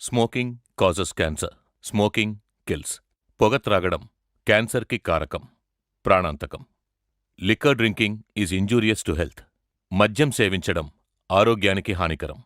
Smoking causes cancer. Smoking kills. పొగ త్రాగడం క్యాన్సర్కి కారకం, ప్రాణాంతకం. Liquor drinking is injurious to health. మద్యం సేవించడం ఆరోగ్యానికి హానికరం.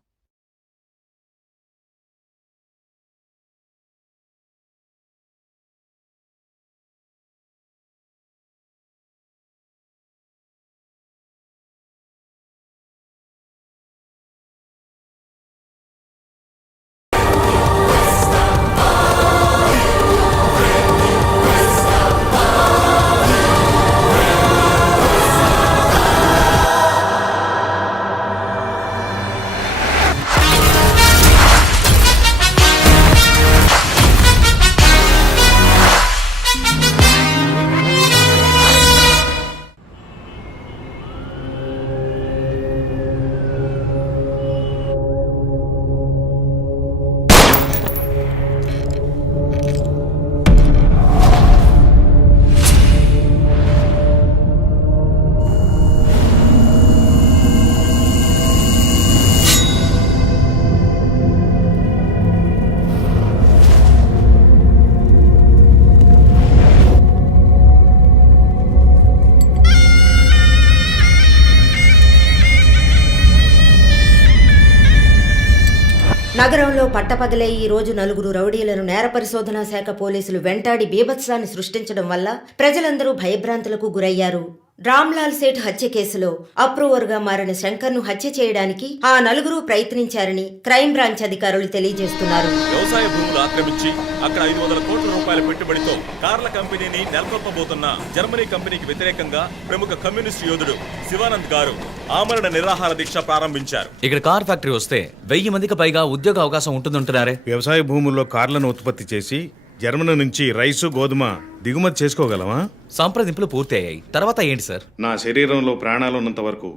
నగరంలో పట్టపగలే ఈ రోజు నలుగురు రౌడీలను నేర పరిశోధనా శాఖ పోలీసులు వెంటాడి బీభత్సాన్ని సృష్టించడం వల్ల ప్రజలందరూ భయభ్రాంతులకు గురయ్యారు. రామ్లాల్ సేఠ్ హత్య కేసులో అప్రూవర్గా మారిన శంకర్ను హత్య చేయడానికి ఆ నలుగురు ప్రయత్నించారని క్రైమ్ బ్రాంచ్ అధికారులు తెలియజేస్తున్నారు. వ్యవసాయ భూములు ఆక్రమించి అక్కడ 500 కోట్ల రూపాయల పెట్టుబడితో కార్ల కంపెనీని నెలకొల్పబోతున్న జర్మనీ కంపెనీకి వ్యతిరేకంగా ప్రముఖ కమ్యూనిస్ట్ యోధుడు శివానంద్ గారు ఆమరణ నిరాహార దీక్ష ప్రారంభించారు. ఇక్కడ కార్ ఫ్యాక్టరీ వస్తే 1000 మందికి పైగా ఉద్యోగ అవకాశం ఉంటుందంటున్నారే. వ్యవసాయ భూముల్లో కార్లను ఉత్పత్తి చేసి జర్మనీ నుంచి రైసు గోధుమ దిగుమతి చేసుకోగలమా? సంప్రదింపులు పూర్తయ్యాయి. తర్వాత ఏంటి సార్? నా శరీరంలో ప్రాణాలున్నంత వరకు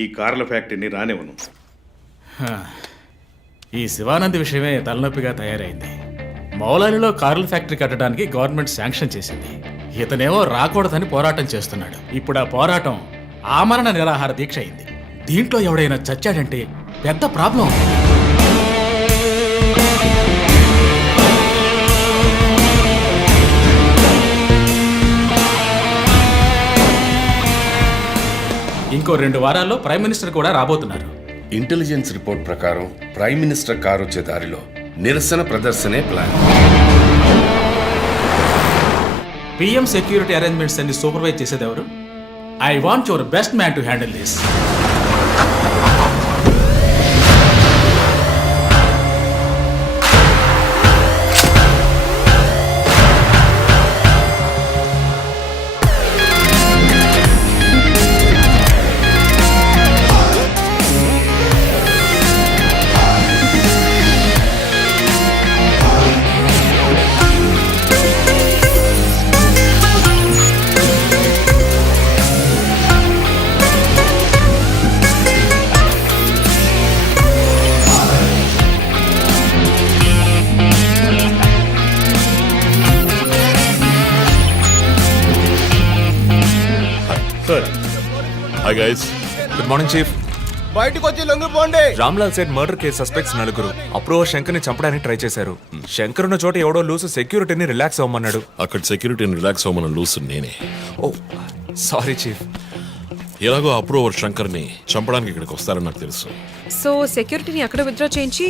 ఈ కార్ల ఫ్యాక్టరీని రానివ్వను. ఈ శివానంద్ విషయమే తలనొప్పిగా తయారైంది. మౌలాలిలో కార్ల ఫ్యాక్టరీ కట్టడానికి గవర్నమెంట్ శాంక్షన్ చేసింది. ఇతనేమో రాకూడదని పోరాటం చేస్తున్నాడు. ఇప్పుడు ఆ పోరాటం ఆమరణ నిరాహార దీక్ష అయింది. దీంట్లో ఎవడైనా చచ్చాడంటే పెద్ద ప్రాబ్లం. ఇంకో 2 వారాల్లో ప్రైమ్ మినిస్టర్ కూడా రాబోతున్నారు. ఇంటెలిజెన్స్ రిపోర్ట్ ప్రకారం ప్రైమ్ మినిస్టర్ కారు వచ్చే దారిలో నిరసన ప్రదర్శనే ప్లాన్. పిఎం సెక్యూరిటీ అరేంజ్మెంట్స్ అన్ని సూపర్వైజ్ చేసేది ఎవరు? I want your best man to handle this. Hi guys. Good morning chief. బయటకు వచ్చి లొంగిపోండి. Ramlal Seth murder case suspects 9 approver శంకర్ని చంపడానికి ట్రై చేశారు. శంకర్ ఉన్న చోట ఎవడో లూసు సెక్యూరిటీని రిలాక్స్ అవ్వమన్నాడు. అక్కడ సెక్యూరిటీని రిలాక్స్ అవ్వమని లూసు నేనే. ఓ సారీ చీఫ్. ఎలాగో అప్రూవర్ శంకర్ని చంపడానికి ఇక్కడికి వస్తారని నాకు తెలుసు. సో సెక్యూరిటీని అక్కడ విత్డ్రా చేయించి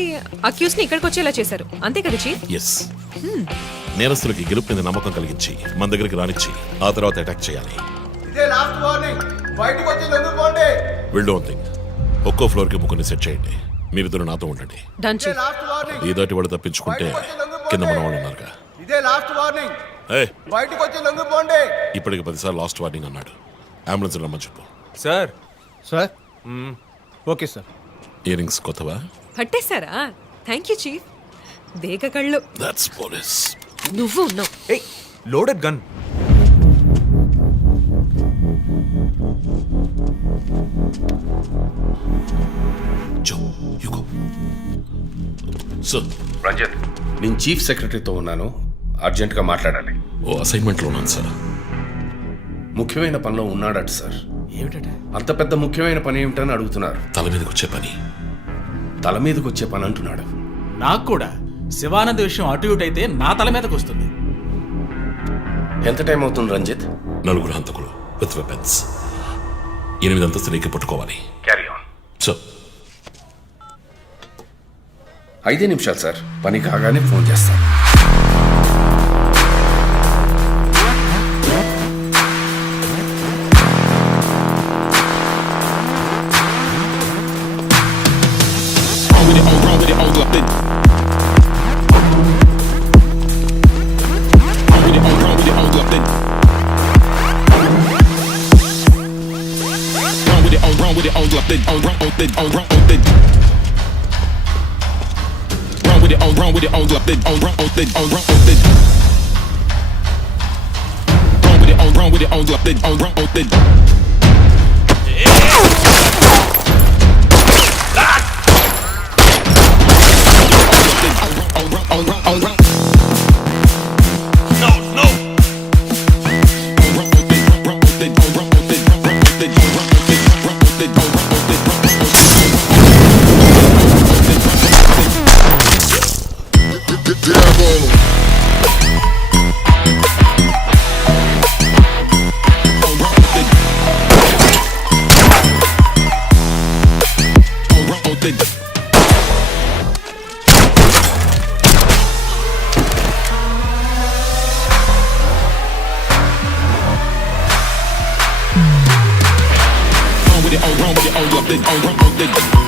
అక్యూస్ ని ఇక్కడికి వచ్చేలా చేశారు, అంతే కదా చీఫ్? ఎస్. నేరస్తులకి గెలుపు మీద నమ్మకం కలిగించి మన దగ్గరికి రానిచ్చి ఆ తర్వాత అటాక్ చేయాలి. ఇదే లాస్ట్ వార్నింగ్. బయటకు వచ్చి లొంగిపోండి. Will don't think. ఒక్కో ఫ్లోర్ కి ముగ్గురిని సెట్ చేయండి. మీరిద్దరు నాతో ఉండండి. Done chief. ఈ దాటి వాళ్ళు తప్పించుకుంటే కింద మన వాళ్ళు ఉన్నారుగా. ఇదే లాస్ట్ వార్నింగ్. బయటకు వచ్చి లొంగిపోండి. ఇప్పటికి 10 సార్లు లాస్ట్ వార్నింగ్ అన్నాడు. అంబులెన్స్ రమ్మని చెప్పు. Sir. Sir okay sir. Ear rings కొత్తవా? పట్టేశారా? Thank you chief. దేక కళ్ళు. That's police. నువ్వు ఉన్నావు. ఏయ్, లోడెడ్ గన్. రంజిత్, నేను చీఫ్ సెక్రటరీతో ఉన్నాను. అర్జెంటుగా మాట్లాడాలి. ఓ అసైన్మెంట్లో ఉన్నాను సార్. ముఖ్యమైన పనిలో ఉన్నాడట సార్. ఏమిటంటే? అంత పెద్ద ముఖ్యమైన పని ఏమిటని అడుగుతున్నారు. తల మీదకి వచ్చే పని. తల మీదకి వచ్చే పని అంటున్నాడు. నాకు కూడా శివానంద్ విషయం అటు ఇటు అయితే నా తల మీదకి వస్తుంది. ఎంత టైం అవుతుంది రంజిత్? 4 హంతకులు విత్ వెపన్స్. 8 అంతస్తులు ఎక్కి పట్టుకోవాలి. Carry on. సో 5 నిమిషాలు సార్, పని కాగానే ఫోన్ చేస్తాను.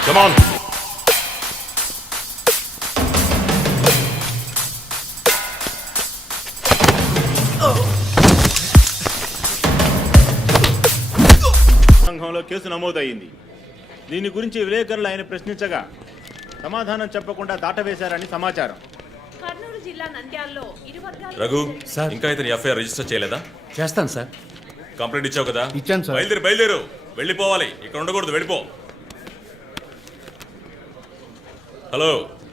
Come on. సంఘంలో కేసు నమోదయ్యింది. దీని గురించి విలేకరులు ఆయన ప్రశ్నించగా సమాధానం చెప్పకుండా దాటవేశారని సమాచారం. కర్నూలు జిల్లా నంద్యాలలో రఘు సార్, ఇంకా ఇతని ఎఫ్ఐఆర్ రిజిస్టర్ చేయలేదా? చేస్తాను సార్. కంప్లైంట్ ఇచ్చావు కదా? ఇచ్చాను సార్. బయలుదేరు, వెళ్ళిపోవాలి, ఇక్కడ ఉండకూడదు, వెళ్ళిపో. హలో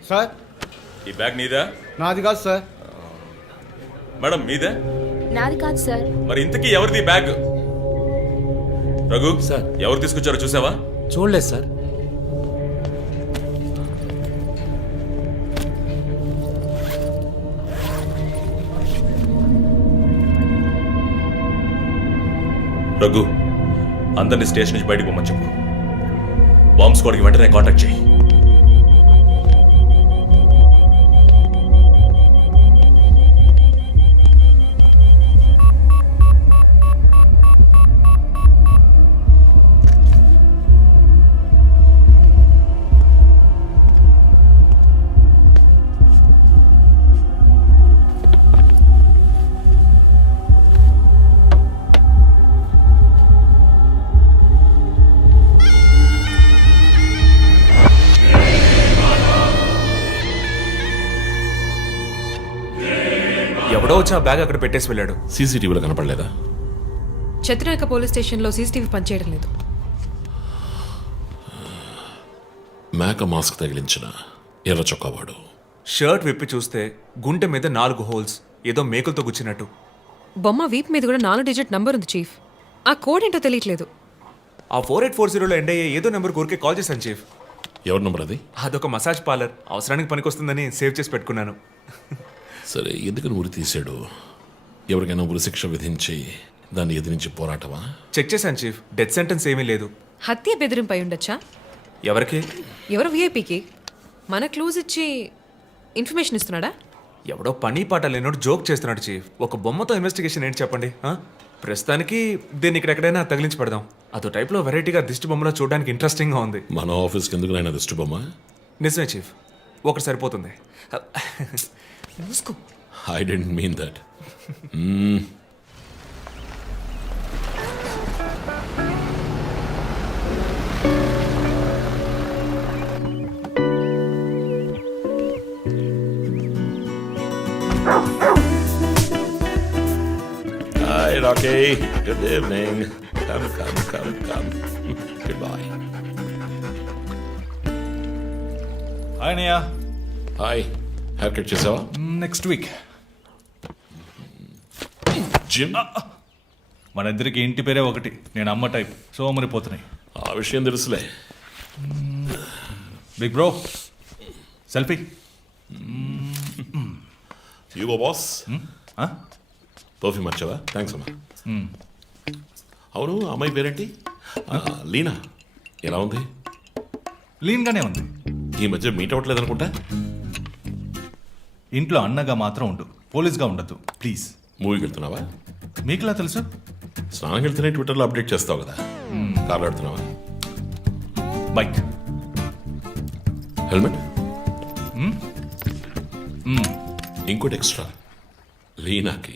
సార్, ఈ బ్యాగ్ నీదా? నాది కాదు సార్. మేడం మీదే? నాది కాదు సార్. మరి ఇంతకీ ఎవరిది బ్యాగ్? రఘు సార్. ఎవరు తీసుకొచ్చారో చూసావా? చూడలేదు సార్. రఘు, అందరినీ స్టేషన్ నుంచి బయటకు పోమని చెప్పు. బాంబ్ స్క్వాడ్కి వెంటనే కాంటాక్ట్ చేయి. ఎవడో వచ్చి ఆ బ్యాగ్ అక్కడ పెట్టేసి వెళ్ళాడు. సీసీటీవీలో కనపడలేదా? చత్రనాక పోలీస్ స్టేషన్లో సీసీటీవీ పనిచేయడం లేదు. మేక మాస్క్ తగిలించిన ఎర్ర చొక్కావాడు. షర్ట్ విప్పి చూస్తే గుంటె మీద 4 హోల్స్, ఏదో మేకులతో గుచ్చినట్టు. బొమ్మ వీప్ మీద కూడా 4 డిజిట్ నంబర్ ఉంది చీఫ్. ఆ కోడ్ ఏంటో తెలియట్లేదు. ఆ 4840లో ఎండ్ అయ్యే ఏదో నెంబర్ ఊరికే కాల్ చేశాను చీఫ్. ఎవరి నంబర్ అది? అదొక మసాజ్ పార్లర్, అవసరానికి పనికొస్తుందని సేవ్ చేసి పెట్టుకున్నాను. సరే, ఎందుకని ఉరి తీశాడు? ఎవరికైనా ఉరి శిక్ష విధించి దాన్ని ఎదిరించి పోరాటమా? చెక్ చేశాను చీఫ్, డెత్ సెంటెన్స్ ఏమీ లేదు. హత్య బెదిరింపై ఉండొచ్చా? ఎవరికి? ఎవరో విఐపీకి మన క్లూజ్ ఇచ్చి ఇన్ఫర్మేషన్ ఇస్తున్నాడా? ఎవడో పని పాట లేనోడు జోక్ చేస్తున్నాడు చీఫ్. ఒక బొమ్మతో ఇన్వెస్టిగేషన్ ఏంటి చెప్పండి. ప్రస్తుతానికి దీన్ని ఇక్కడెక్కడైనా తగిలించి పెడదాం. అదో టైప్లో వెరైటీగా దిష్టి బొమ్మలో చూడడానికి ఇంట్రెస్టింగ్గా ఉంది. మన ఆఫీస్కి ఎందుకు నాయన దిష్టి బొమ్మ? నిజమే చీఫ్, ఒకటి సరిపోతుంది. మూసుకో. I didn't mean that. Hi, Rocky. Good evening. Come. Goodbye. Hi అన్నయ్య. Hi. Haircut చేసావా? Next week. జిమ్? మన ఇద్దరికి ఇంటి పేరే ఒకటి. నేను అమ్మ టైప్, సోమరిపోతున్నాయి. ఆ విషయం తెలుసులే. Big bro, selfie. ఇగో బాస్ పర్ఫ్యూమ్ వచ్చావా? థ్యాంక్స్ అమ్మా. అవును, అమ్మాయి పేరేంటి? లీనా. ఎలా ఉంది? లీన్గానే ఉంది. ఈ మధ్య మీట్ అవ్వట్లేదు అనుకుంటా. ఇంట్లో అన్నగా మాత్రం ఉండు, పోలీస్గా ఉండద్దు ప్లీజ్. మూవీకి వెళ్తున్నావా? మీకులా తెలుసు? స్నానం వెళ్తేనే ట్విట్టర్లో అప్డేట్ చేస్తావు కదా. కార్లో వెళ్తున్నావా? బైక్. హెల్మెట్. ఇంకోటి ఎక్స్ట్రా లీనాకి.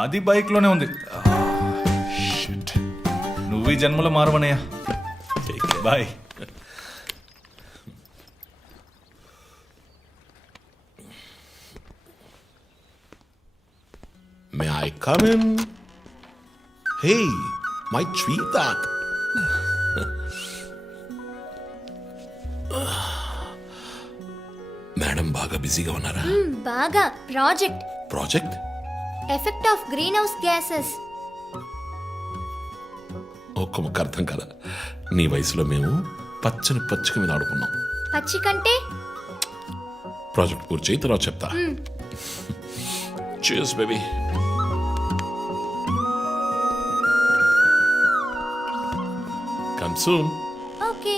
అది బైక్లోనే ఉంది. నువ్వు ఈ జన్మలో మారవనయ్యా. Bye. May I come in? Hey, my sweetheart. Madam బాగా బిజీగా ఉన్నారా? బాగా. Project effect of greenhouse gases. ఒక్క ముక్క అర్థం కదా. నీ వయసులో మేము పచ్చని పచ్చిక మీద ఆడుకున్నాం. పచ్చి కంటే ప్రాజెక్ట్ పూర్తి చేయి, తర్వాత చెప్తా. Cheers, baby. Come soon. Okay.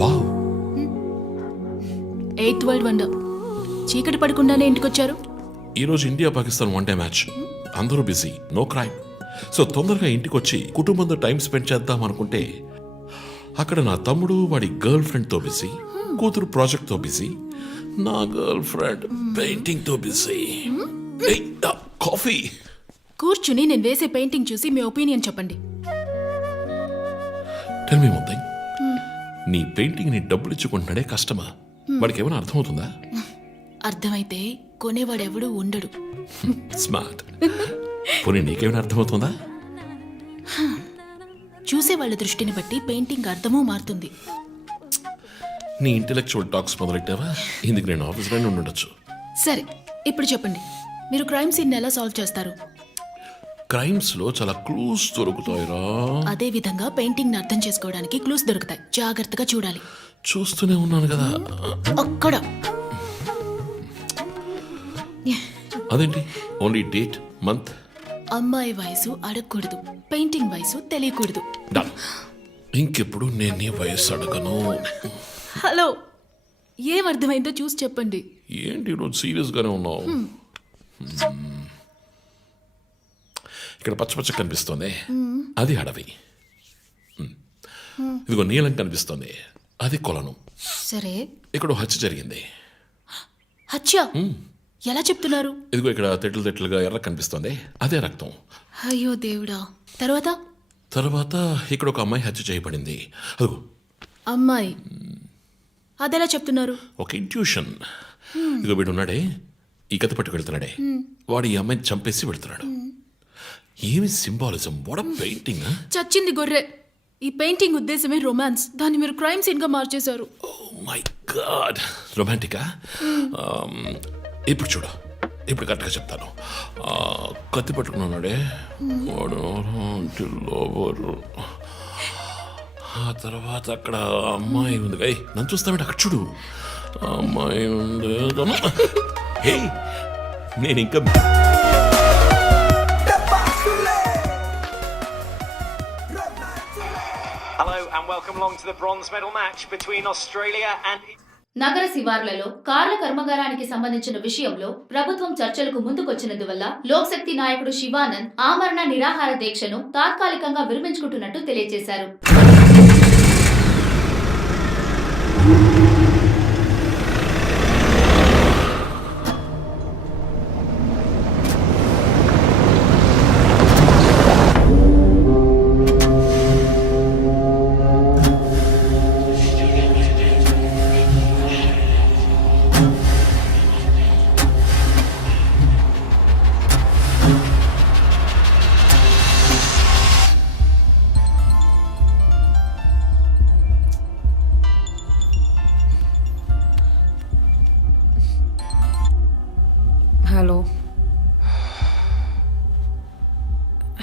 Wow. 8th world wonder. చీకటి పడకుండానే ఇంటికొచ్చారు. ఈరోజు India Pakistan one day match. అందరూ బిజీ, నో క్రైమ్. సో తొందరగా ఇంటికి వచ్చి కుటుంబంతో టైం స్పెండ్ చేద్దాం అనుకుంటే అక్కడ నా తమ్ముడు వాడి గర్ల్ ఫ్రెండ్తో బిజీ, కూతురు ప్రాజెక్ట్తో బిజీ, నా గర్ల్ ఫ్రెండ్ పెయింటింగ్తో బిజీ. కాఫీ. కూర్చుని నేను వేసే పెయింటింగ్ చూసి మీ ఒపీనియన్ చెప్పండి. Tell me one thing. నీ పెయింటింగ్ ని డబ్బులు ఇచ్చుకుంటున్నాడే కష్టమా? వాడికి ఏమైనా అర్థమవుతుందా? అర్థమైతే కొనేవాడెవడూ ఉండడు. స్మార్ట్. పోనీ నీకేమైనా అర్థమవుతుందా? చూసే వాళ్ళ దృష్టిని బట్టి పెయింటింగ్ అర్థమూ మారుతుంది. నీ ఇంటెలెక్చువల్ టాక్స్ మొదలెట్టావా? ఇందుకు నేను ఆఫీస్లోనే ఉండొచ్చు. సరే, ఇప్పుడు చెప్పండి, మీరు క్రైమ్ సీన్ ఎలా సాల్వ్ చేస్తారు? క్రైమ్స్ లో చాలా క్లూస్ దొరుకుతాయిరా. అదే విధంగా పెయింటింగ్ ని అర్థం చేసుకోవడానికి క్లూస్ దొరుకుతాయి. జాగ్రత్తగా చూడాలి. చూస్తూనే ఉన్నాను కదా. అక్కడ అదేంటి? Only date, month. అమ్మాయి వయసు అడగకూడదు, పెయింటింగ్ వయసు తెలియకూడదు. డన్. ఇంకెప్పుడు నేను నీ వయసు అడగను. హలో, ఏం అర్థమైందో చూసి చెప్పండి. ఏంటి ఈరోజు సీరియస్ గానే ఉన్నావు? ఇక్కడ పచ్చ పచ్చ కనిపిస్తోంది, అది అడవి. ఇదిగో నీలం కనిపిస్తోంది, అది కొలను. సరే, ఇక్కడ హత్య జరిగింది. హత్య ఎలా చెప్తున్నారు? ఇదిగో ఇక్కడ తెట్లు తెట్లుగా ఎర్ర కనిపిస్తోంది, అదే రక్తం. అయ్యో దేవుడా. తర్వాత ఇక్కడ ఒక అమ్మాయి హత్య చేయబడింది. అదిగో అమ్మాయి. అదెలా చెప్తున్నారు? ఒక ఇంట్యూషన్. ఇదిగో వీడు ఉన్నాడే, ఈ కథ పట్టుకు వెళ్తున్నాడే, వాడు ఈ అమ్మాయిని చంపేసి వెళ్తున్నాడు. ఏమి సింబాలిజం! What painting! చచ్చింది గొర్రె. ఈ పెయింటింగ్ ఉద్దేశమే రొమాన్స్. దాన్ని మీరు క్రైమ్ సీన్ గా మార్చేశారు. ఓ మై గాడ్, రొమాంటికా? ఇప్పుడు చూడు, ఇప్పుడు కరెక్ట్గా చెప్తాను. కత్తి పట్టుకున్నాడే వాడు లోవరు. ఆ తర్వాత అక్కడ అమ్మాయి ఉంది. నన్ను చూస్తామంటే అక్కడ చూడు, అమ్మాయి ఉంది. హే, నేను ఇంకా నగర శివార్లలో కార్ల కర్మాగారానికి సంబంధించిన విషయంలో ప్రభుత్వం చర్చలకు ముందుకొచ్చినందువల్ల లోక్శక్తి నాయకుడు శివానంద్ ఆమరణ నిరాహార దీక్షను తాత్కాలికంగా విరమించుకుంటున్నట్టు తెలియజేశారు.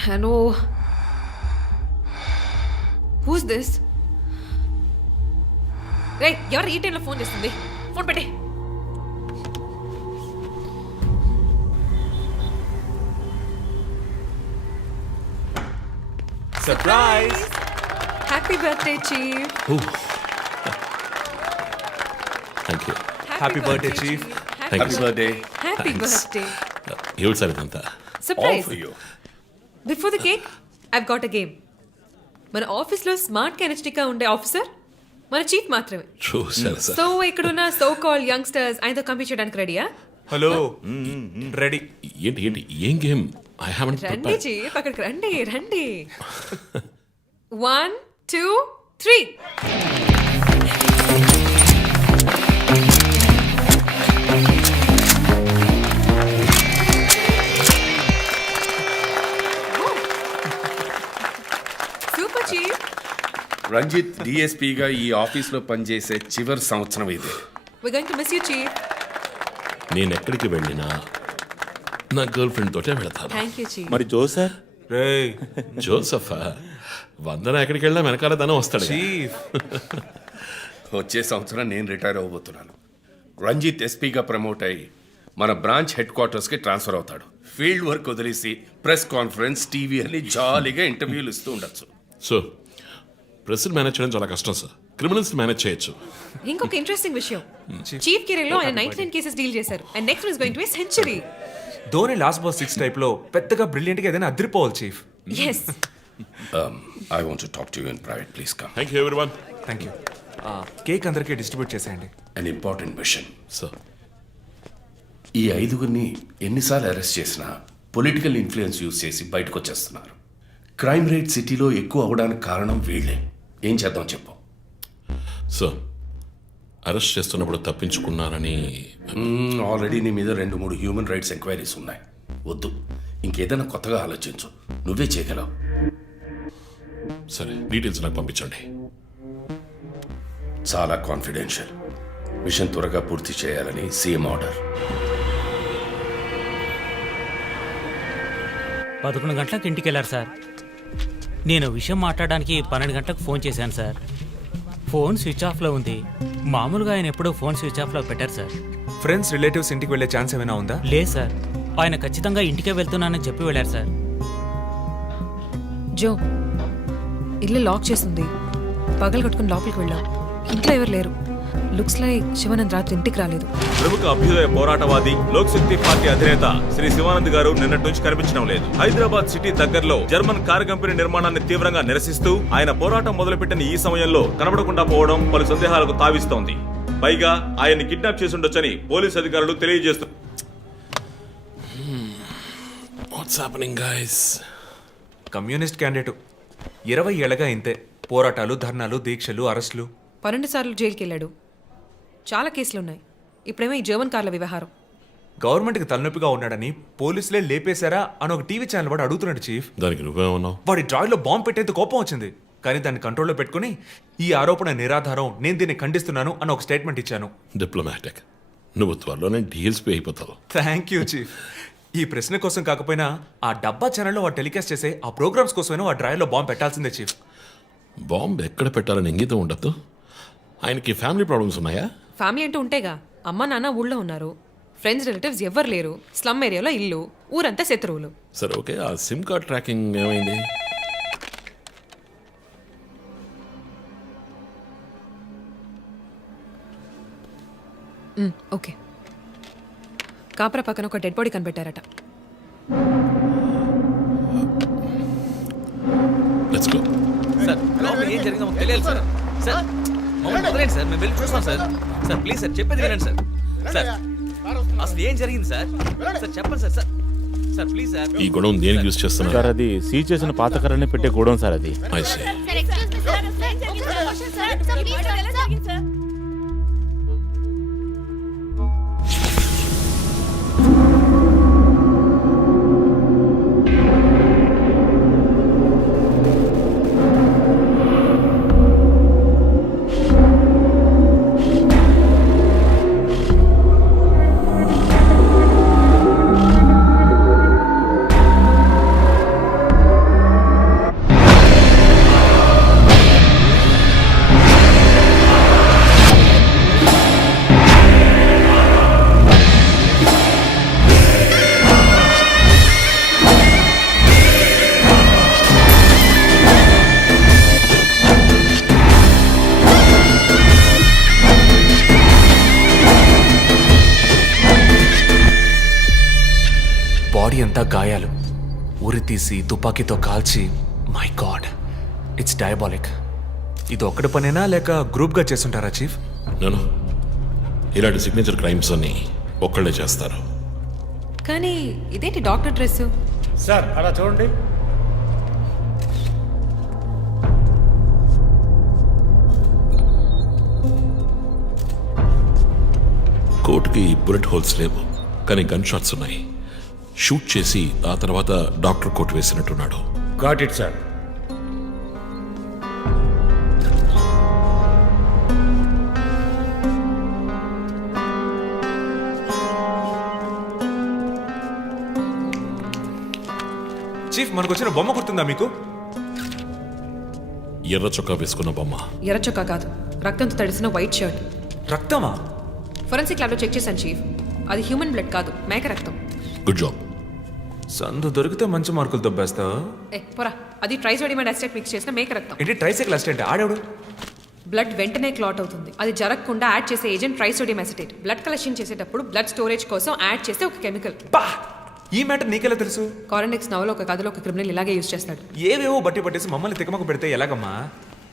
Hello. Who's this? రే ఎవరు ఈ టైంలో ఫోన్ చేస్తుంది? ఫోన్ పెట్టే. Surprise! Happy birthday chief. Thank you. Happy birthday chief. Happy birthday. Happy birthday. ఏమిటి సార్ ఇదంతా? Surprise. Before the cake I've got a game. మన ఆఫీస్లో స్మార్ట్ కెనెస్టిక్గా ఉండే ఆఫీసర్ మన చీఫ్ మాత్రమే. చూసారు సార్. సో ఇక్కడున్న సో కాల్ యంగ్స్టర్స్ ఆయనతో కంపీట్ చేయడానికి రెడీయా? Hello, ready. ఏంటి ఏంటి ఏం గేమ్? ఐ హావెంట్ రండి చీఫ్, అక్కడికి రండి రండి. 1 2 3. Super chief. రంజిత్ డిఎస్పీగా ఈ ఆఫీస్లో పనిచేసే చివరి సంవత్సరం ఇది. We're going to miss you, chief. నేను ఎక్కడికి వెళ్ళినా నా గర్ల్ ఫ్రెండ్ తోటే వెళతాను. Thank you, chief. మరి జోసర్? రేయ్ జోసఫా? వందన ఎక్కడికి వెళ్ళినా వెనకాల తనే వస్తాడు. చీఫ్, వచ్చే సంవత్సరం నేను రిటైర్ అవ్వబోతున్నాను. రంజిత్ ఎస్పీగా ప్రమోట్ అయ్యి మన బ్రాంచ్ హెడ్ క్వార్టర్స్కి ట్రాన్స్ఫర్ అవుతాడు. ఫీల్డ్ వర్క్ వదిలేసి ప్రెస్ కాన్ఫరెన్స్, టీవీ అని జాలీగా ఇంటర్వ్యూలు ఇస్తూ ఉండొచ్చు. సో ప్రెస్ మేనేజ్ చేయడం చాలా కష్టం సార్. క్రిమినల్స్ మేనేజ్ చేయొచ్చు. ఇంకొక ఇంట్రెస్టింగ్ విషయం, చీఫ్ కెరీర్లో ఆయన 99 కేసెస్ డీల్ చేశారు and next is going to be century. Dhoni last ball 6 type లో పెద్దగా బ్రిలియంట్ గా ఏదైనా అదిరిపోవాలి chief. yes. I want to talk to you in private, please come. Thank you everyone. Thank you. Cake అందరికీ distribute చేసేయండి. An important machine. Sir ఈ 5గురిని ఎన్నిసార్లు arrest చేసినా పొలిటికల్ ఇన్ఫ్లుయెన్స్ యూజ్ చేసి బయటకు వచ్చేస్తున్నారు. క్రైమ్ రేట్ సిటీలో ఎక్కువ అవడానికి కారణం వీళ్ళే. ఏం చేద్దాం చెప్పు. సార్ అరెస్ట్ చేస్తున్నప్పుడు తప్పించుకున్నారని ఆల్రెడీ నీ మీద 2-3 హ్యూమన్ రైట్స్ ఎంక్వైరీస్ ఉన్నాయి. వద్దు, ఇంకేదైనా కొత్తగా ఆలోచించు. నువ్వే చేయగలవు. సరే డీటెయిల్స్ నాకు పంపించండి. చాలా కాన్ఫిడెన్షియల్. మిషన్ త్వరగా పూర్తి చేయాలని సీఎం ఆర్డర్. 11 గంటలకు ఇంటికి వెళ్ళారు సార్. నేను విషయం మాట్లాడడానికి 12 గంటలకు ఫోన్ చేశాను సార్. ఫోన్ స్విచ్ ఆఫ్లో ఉంది. మామూలుగా ఆయన ఎప్పుడూ ఫోన్ స్విచ్ ఆఫ్లో పెట్టారు సార్. ఫ్రెండ్స్, రిలేటివ్స్ ఇంటికి వెళ్ళే ఛాన్స్ ఏమైనా ఉందా? లేదు సార్, ఆయన ఖచ్చితంగా ఇంటికే వెళ్తున్నానని చెప్పి వెళ్ళారు సార్. జో, ఇల్లు లాక్ చేసింది. పగలు కట్టుకుని లోపలికి వెళ్ళాం. ఇంట్లో ఎవరు లేరు. లుక్స్ లైక్ శివానంద్ రాత్రి ఇంటికి రాలేదు. ప్రముఖ అభ్యుదయ పోరాటవాది లోక్ శక్తి పార్టీ అధినేత శ్రీ శివానంద్ గారు నిన్నటి నుంచి కనిపించడం లేదు. హైదరాబాద్ సిటీ దగ్గరలో జర్మన్ కారు కంపెనీ నిర్మాణాన్ని తీవ్రంగా నిరసిస్తూ ఆయన పోరాటం మొదలుపెట్టిన ఈ సమయంలో కనబడకుండా పోవడం పలు సందేహాలకు తావిస్తోంది. పైగా ఆయన్ని కిడ్నాప్ చేసి ఉండొచ్చని పోలీసు అధికారులు తెలియజేస్తున్నారు. కమ్యూనిస్ట్ క్యాండిడేట్ 20 ఏళ్లగా ఇంతే. పోరాటాలు, ధర్నాలు, దీక్షలు, అరెస్టులు. 12 సార్లు జైలుకి వెళ్ళాడు. చాలా కేసులున్నాయి. ఇప్పుడేమో ఈ జర్మన్ కార్ల వ్యవహారం. గవర్నమెంట్కి తలనొప్పిగా ఉన్నాడని పోలీసులే లేపేశారా అని ఒక టీవీ ఛానల్ వాడు అడుగుతున్నాడు చీఫ్. దానికి నువ్వేమన్నావు? వాడి డ్రాయిలో బాంబు పెట్టేంత కోపం వచ్చింది. కానీ దాన్ని కంట్రోల్లో పెట్టుకుని ఈ ఆరోపణ నిరాధారం, నేను దీన్ని ఖండిస్తున్నాను అని ఒక స్టేట్మెంట్ ఇచ్చాను. డిప్లొమాటిక్. నువ్వు త్వరలోనే డిఎస్పీ అయిపోతావు. Thank you chief. ఈ ప్రశ్న కోసం కాకపోయినా ఆ డబ్బా ఛానల్లో వాడు టెలికాస్ట్ చేసే ఆ ప్రోగ్రామ్స్ కోసమైనా వాడి డ్రాయిలో బాంబు పెట్టాల్సిందే చీఫ్. బాంబు ఎక్కడ పెట్టాలని ఇంగితం ఉండద్దు. ఆయనకి ఫ్యామిలీ ప్రాబ్లమ్స్ ఉన్నాయా? ఫ్యామిలీ అంటూ ఉంటేగా. అమ్మ నాన్న ఊళ్ళో ఉన్నారు. ఫ్రెండ్స్ రిలేటివ్స్ ఎవ్వరు లేరు. స్లమ్ ఏరియాలో ఇల్లు, ఊరంతా శత్రువులు. సరే ఓకే, ఆ సిమ్ కార్డ్ ట్రాకింగ్ ఏమైంది? ఓకే. కాపరా పక్కన ఒక డెడ్ బాడీ కనిపెట్టారట. Let's go. సార్ లోపల ఏం జరిగిందో మాకు తెలియాలి సార్. సార్ మమ్మల్ని వదిలేండి సార్, మేము వెళ్ళి చూస్తాం సార్. సార్ ప్లీజ్ సార్, చెప్పేది వినండి సార్. సార్ అసలు ఏం జరిగింది సార్? సార్ చెప్పండి sir. Sir sir please sir. ఈ గొడవ దేనికి యూజ్ చేస్తున్నారు సార్? అది సీజ్ చేసిన పాత కర్రని పెట్టే గోడౌన్ సార్. అది I see. ఉరి తీసి తుపాకీతో కాల్చి, మై గాడ్, ఇట్స్ డయాబాలిక్. ఇది ఒక్కడి పనేనా లేక గ్రూప్గా చేస్తుంటారా చీఫ్? నేను ఇలాంటి సిగ్నేచర్ క్రైమ్స్ అన్ని ఒక్కళ్ళే చేస్తారు. కానీ ఇదేంటి డాక్టర్ డ్రెస్? సార్ అలా చూడండి. కోట్కి బుల్లెట్ హోల్స్ లేవు, కానీ గన్ షాట్స్ ఉన్నాయి. షూట్ చేసి ఆ తర్వాత డాక్టర్ కోట్ వేసినట్టున్నాడు. Got it sir. చీఫ్, మనకు వచ్చిన బొమ్మ గుర్తుందా మీకు? ఎర్ర చొక్కా వేసుకున్న బొమ్మ. ఎర్ర చొక్కా కాదు, రక్తంతో తడిసిన వైట్ షర్ట్. రక్తమా? ఫొరెన్సిక్ ల్యాబ్లో చెక్ చేశాను చీఫ్, అది హ్యూమన్ బ్లడ్ కాదు, మేక రక్తం. Good job. సందు దొరికితే మంచి మార్కులు దొబ్బేస్తావు. పోరా, అది ట్రైసోడియం అండ్ అసిటేట్ మిక్స్ చేసిన మేక రక్తం. ఏంటి ట్రైసైకిల్ అసిస్టెంట్? ఆడాడు. బ్లడ్ వెంటనే క్లాట్ అవుతుంది. అది జరగకుండా యాడ్ చేసే agent trisodium acetate. Blood collection చేసేటప్పుడు బ్లడ్ స్టోరేజ్ కోసం యాడ్ చేసే ఒక కెమికల్. ఈ మ్యాటర్ నీకెలా తెలుసు? కారెండెక్స్ నవలో ఒక కథలో ఒక క్రిమినల్ ఇలాగే యూజ్ చేస్తాడు. ఏవేవో బట్టి పట్టేసి మమ్మల్ని తికమక పెడితే ఎలాగమ్మా?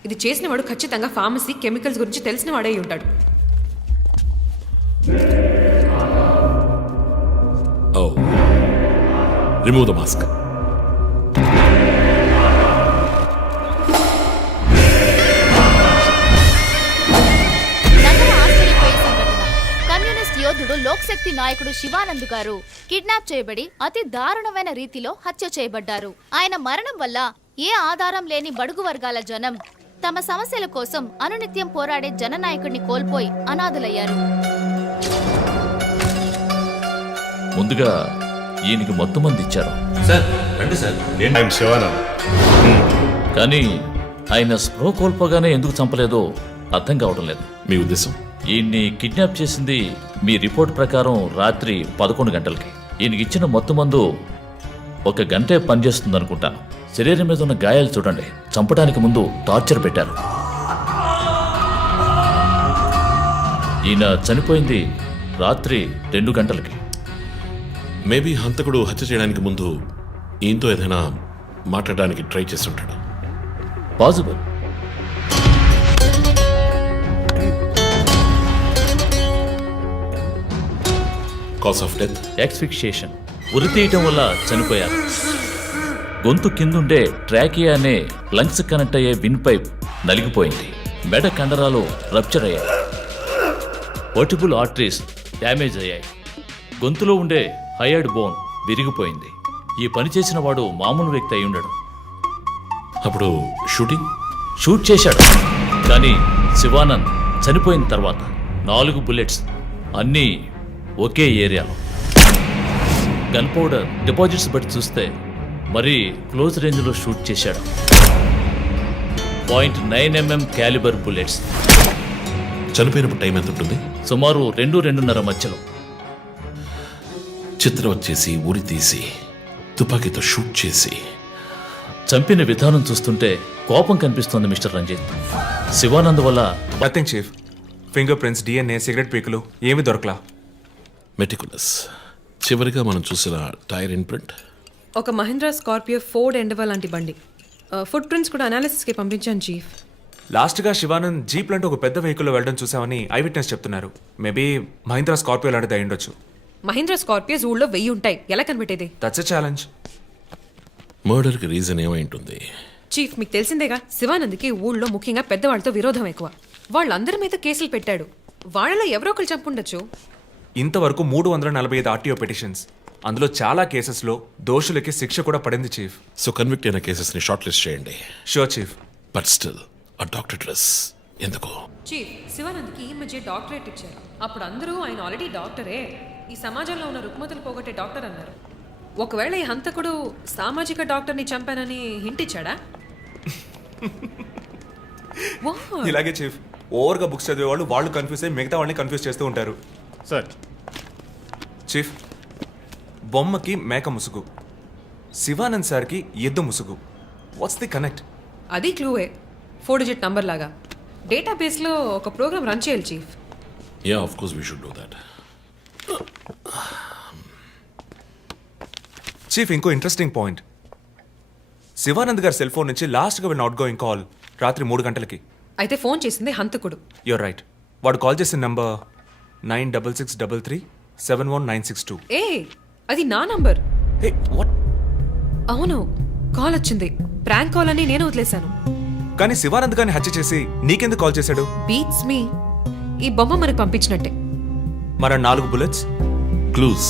ఇది చేసిన వాడు ఖచ్చితంగా ఫార్మసీ కెమికల్స్ గురించి తెలిసిన వాడే అయి ఉంటాడు. Oh. Remove the mask. నగర ఆశ్చర్యపోయే సంఘటన. కమ్యూనిస్ట్ యోధుడు లోక్శక్తి నాయకుడు శివానంద్ గారు కిడ్నాప్ చేయబడి అతి దారుణమైన రీతిలో హత్య చేయబడ్డారు. ఆయన మరణం వల్ల ఏ ఆధారం లేని బడుగు వర్గాల జనం తమ సమస్యల కోసం అనునిత్యం పోరాడే జననాయకుడిని కోల్పోయి అనాథులయ్యారు. ముందుగా ఈయనకి మొత్తం మంది ఇచ్చారు సార్. రండి సార్. ఐఎమ్ శివానంద్. కానీ ఆయన స్ప్రో కోల్పోగానే ఎందుకు చంపలేదో అర్థం కావడం లేదు. మీ ఉద్దేశం? ఈయన్ని కిడ్నాప్ చేసింది మీ రిపోర్ట్ ప్రకారం రాత్రి 11 గంటలకి. ఈయనకి ఇచ్చిన మొత్తం మందు 1 గంటే పనిచేస్తుంది అనుకుంటాను. శరీరం మీద ఉన్న గాయాలు చూడండి. చంపడానికి ముందు టార్చర్ పెట్టారు. ఈయన చనిపోయింది రాత్రి 2 గంటలకి. మేబీ హంతకుడు హత్య చేయడానికి ముందు ఈయనతో ఏదైనా మాట్లాడడానికి ట్రై చేస్తుంటాడు. Possible. Cause of death? Asphyxiation. ఉరి తీయటం వల్ల చనిపోయారు. గొంతు కిందుండే ట్రాకియా అనే లంగ్స్ కనెక్ట్ అయ్యే విన్ పైప్ నలిగిపోయింది. మెడ కండరాలు రప్చర్ అయ్యాయి. వర్టిబుల్ ఆర్టరీస్ డ్యామేజ్ అయ్యాయి. గొంతులో ఉండే హైయర్డ్ బోన్ విరిగిపోయింది. ఈ పని చేసిన వాడు మామూలు వ్యక్తి అయి ఉండడు. అప్పుడు షూట్ చేశాడు. కానీ శివానంద్ చనిపోయిన తర్వాత 4 బుల్లెట్స్, అన్నీ ఒకే ఏరియాలో. గన్ పౌడర్ డిపాజిట్స్ బట్టి చూస్తే మరీ క్లోజ్ రేంజ్లో షూట్ చేశాడు. 0.9 mm క్యాలిబర్ బుల్లెట్స్. చనిపోయినప్పుడు టైం ఎంత ఉంటుంది? సుమారు 2-2:30 మధ్యలో. చిత్రం వచ్చేసి ఉరి తీసి తుపాకీతో షూట్ చేసి చంపిన విధానం చూస్తుంటే కోపం కనిపిస్తోంది మిస్టర్ రంజిత్. శివానంద్ వల్ల nothing chief. Finger prints, DNA, cigarette పీకులు ఏమి దొరకలా. మెటికులస్. చివరిగా మనం చూసిన టైర్ ఇన్ప్రింట్ ఒక మహీంద్రా స్కార్పియో ఫోర్డ్ ఎండవా లాంటి బండి. ఫుట్ ప్రింట్స్ కూడా అనాలిసిస్కి పంపించాను చీఫ్. లాస్ట్గా శివానంద్ జీప్ లాంటి ఒక పెద్ద వెహికల్లో వెళ్ళడం చూసామని ఐ విట్నెస్ చెప్తున్నారు. మేబీ మహీంద్రా స్కార్పియో లాంటిది అయి ఉండొచ్చు. మహీంద్రా స్కార్పియోస్ ఊళ్ళో 1000 ఉంటాయి. ఎలా కనిపెట్టేది? That's a challenge. మర్డర్కి రీజన్ ఏమై ఉంటుంది? చీఫ్, మీకు తెలిసిందేగా, శివానంద్కి ఊళ్ళో ముఖ్యంగా పెద్దవాళ్ళతో విరోధం ఎక్కువ. వాళ్ళందరి మీద కేసులు పెట్టాడు. వాళ్ళలో ఎవరో ఒకరు చంపుండొచ్చు. ఇంతవరకు 345 ఆర్టీఓ పిటిషన్స్. అందులో చాలా కేసెస్లో దోషులకి శిక్ష కూడా పడింది చీఫ్. సో కన్విక్ట్ అయిన కేసెస్ని షార్ట్ లిస్ట్ చేయండి. Sure chief. బట్ స్టిల్ ఆ డాక్టర్ డ్రెస్ ఎందుకు? చీఫ్, శివానంద్కి ఈ మధ్య డాక్టరేట్ ఇచ్చారు. అప్పుడు అందరూ ఆయన ఆల్రెడీ డాక్టరే, ఈ సమాజంలో ఉన్న రుగ్మతలు పోగొట్టే డాక్టర్ అన్నారు. ఒకవేళ ఈ హంతకుడు సామాజిక డాక్టర్ని చంపానని హింట్ ఇచ్చాడా? ఇలాగే చీఫ్, ఓవర్గా బుక్స్ చదివే వాళ్ళు కన్ఫ్యూజ్ అయ్యి మిగతా వాళ్ళని కన్ఫ్యూజ్ చేస్తూ ఉంటారు. సార్. చీఫ్, బొమ్మకి మేక ముసుగు, శివానంద్ సార్కి ఎద్దు ముసుగు. What's the connect? అది క్లూవే. 4 digit నంబర్ లాగా. డేటాబేస్లో ఒక ప్రోగ్రామ్ రన్ చేయాలి chief. Yeah, of course we should do that. Chief, ఇంకో ఇంట్రెస్టింగ్ పాయింట్. శివానంద్ గారి సెల్ ఫోన్ నుంచి లాస్ట్గా వెళ్ళిన అవుట్ గోయింగ్ కాల్ రాత్రి 3 గంటలకి. అయితే ఫోన్ చేసింది హంతకుడు. You're right. వాడు కాల్ చేసిన నంబర్ 9663371962. ఏ అది నా నంబర్. Hey what? అవును, కాల్ వచ్చింది. ప్రాంక్ కాల్ అని నేను వదిలేశాను. కానీ శివానంద్ గారిని హత్య చేసి నీకెందుకు కాల్ చేశాడు? బీట్స్ మీ. ఈ బొమ్మ మనకు పంపించినట్టే. మన 4 bullets, clues,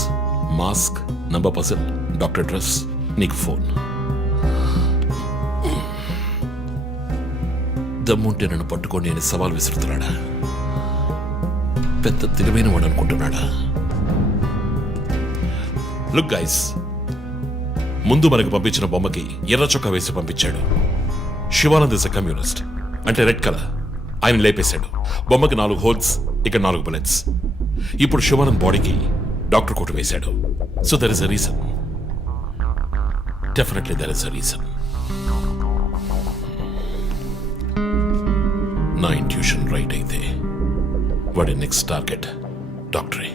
mask, number person, doctor dress, నీకు ఫోన్. దమ్ముంటే నన్ను పట్టుకొని నేను సవాల్ విసురుతున్నాడా? పెద్ద తెలివైన వాడు అనుకుంటున్నాడా? లుక్ గైస్, ముందు మనకు పంపించిన బొమ్మకి ఎర్ర చొక్కా వేసి పంపించాడు. శివానంద్ ఇస్ ఎ కమ్యూనిస్ట్, అంటే రెడ్ కలర్. ఆయన లేపేశాడు. బొమ్మకి 4 హోల్స్, ఇక 4 బుల్లెట్స్. ఇప్పుడు శివానంద్ బాడీకి డాక్టర్ కోట్ వేశాడు. So there is a reason. Definitely there is a reason. నా ఇంట్యూషన్ రైట్ అయితే వాడి నెక్స్ట్ టార్గెట్ డాక్టరే.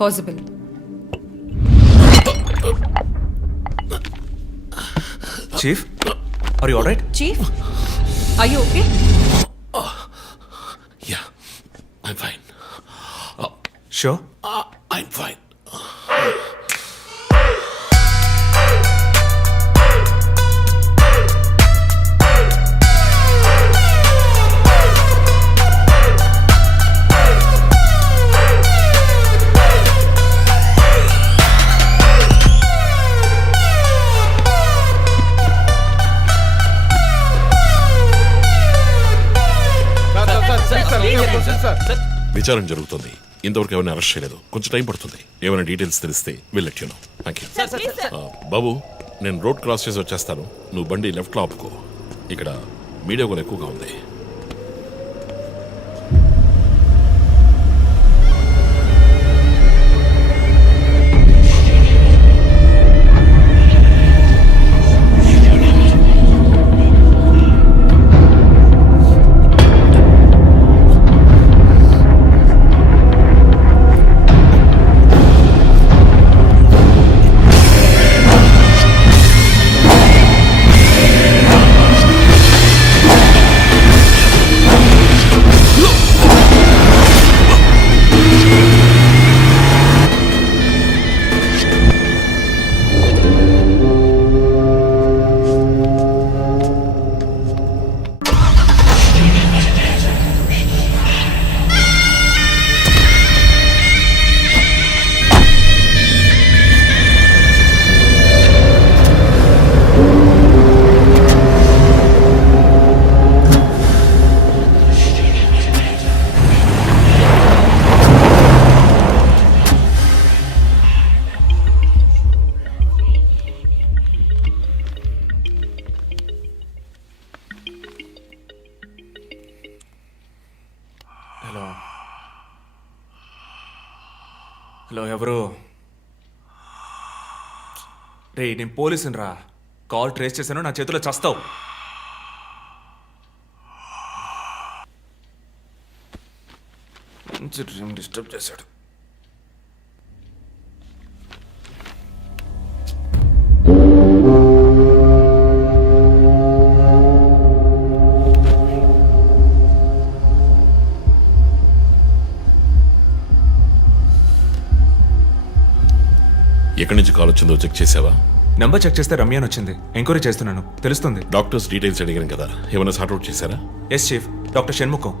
Possible. Chief, are you alright? Chief, are you okay? Yeah, I'm fine. Sure? I'm fine. విచారణ జరుగుతుంది. ఇంతవరకు ఎవరిని arrest చేయలేదు. కొంచెం టైం పడుతుంది. ఏమైనా డీటెయిల్స్ తెలిస్తే will you know. Thank you. బాబు, నేను రోడ్ క్రాస్ చేసి వచ్చేస్తాను. నువ్వు బండి లెఫ్ట్లో ఆపుకో. ఇక్కడ మీడియా కూడా ఎక్కువగా ఉంది. హలో, ఎవరు? రే, నేను పోలీసుని రా. కాల్ ట్రేస్ చేశాను, నా చేతిలో చస్తావు. మంచి డ్రీమ్ డిస్టర్బ్ చేశాడు. ఎక్కడి నుంచి కాల్ వచ్చిందో చెక్ చేసావా? నెంబర్ చెక్ చేస్తే రమ్య అని వచ్చింది. ఎంక్వైరీ చేస్తున్నాను, తెలుస్తుంది. డాక్టర్స్ డీటెయిల్స్ అడిగాను కదా, ఏమైనా సార్ట్అవుట్ చేశారా? Yes chief, doctor Shanmukham.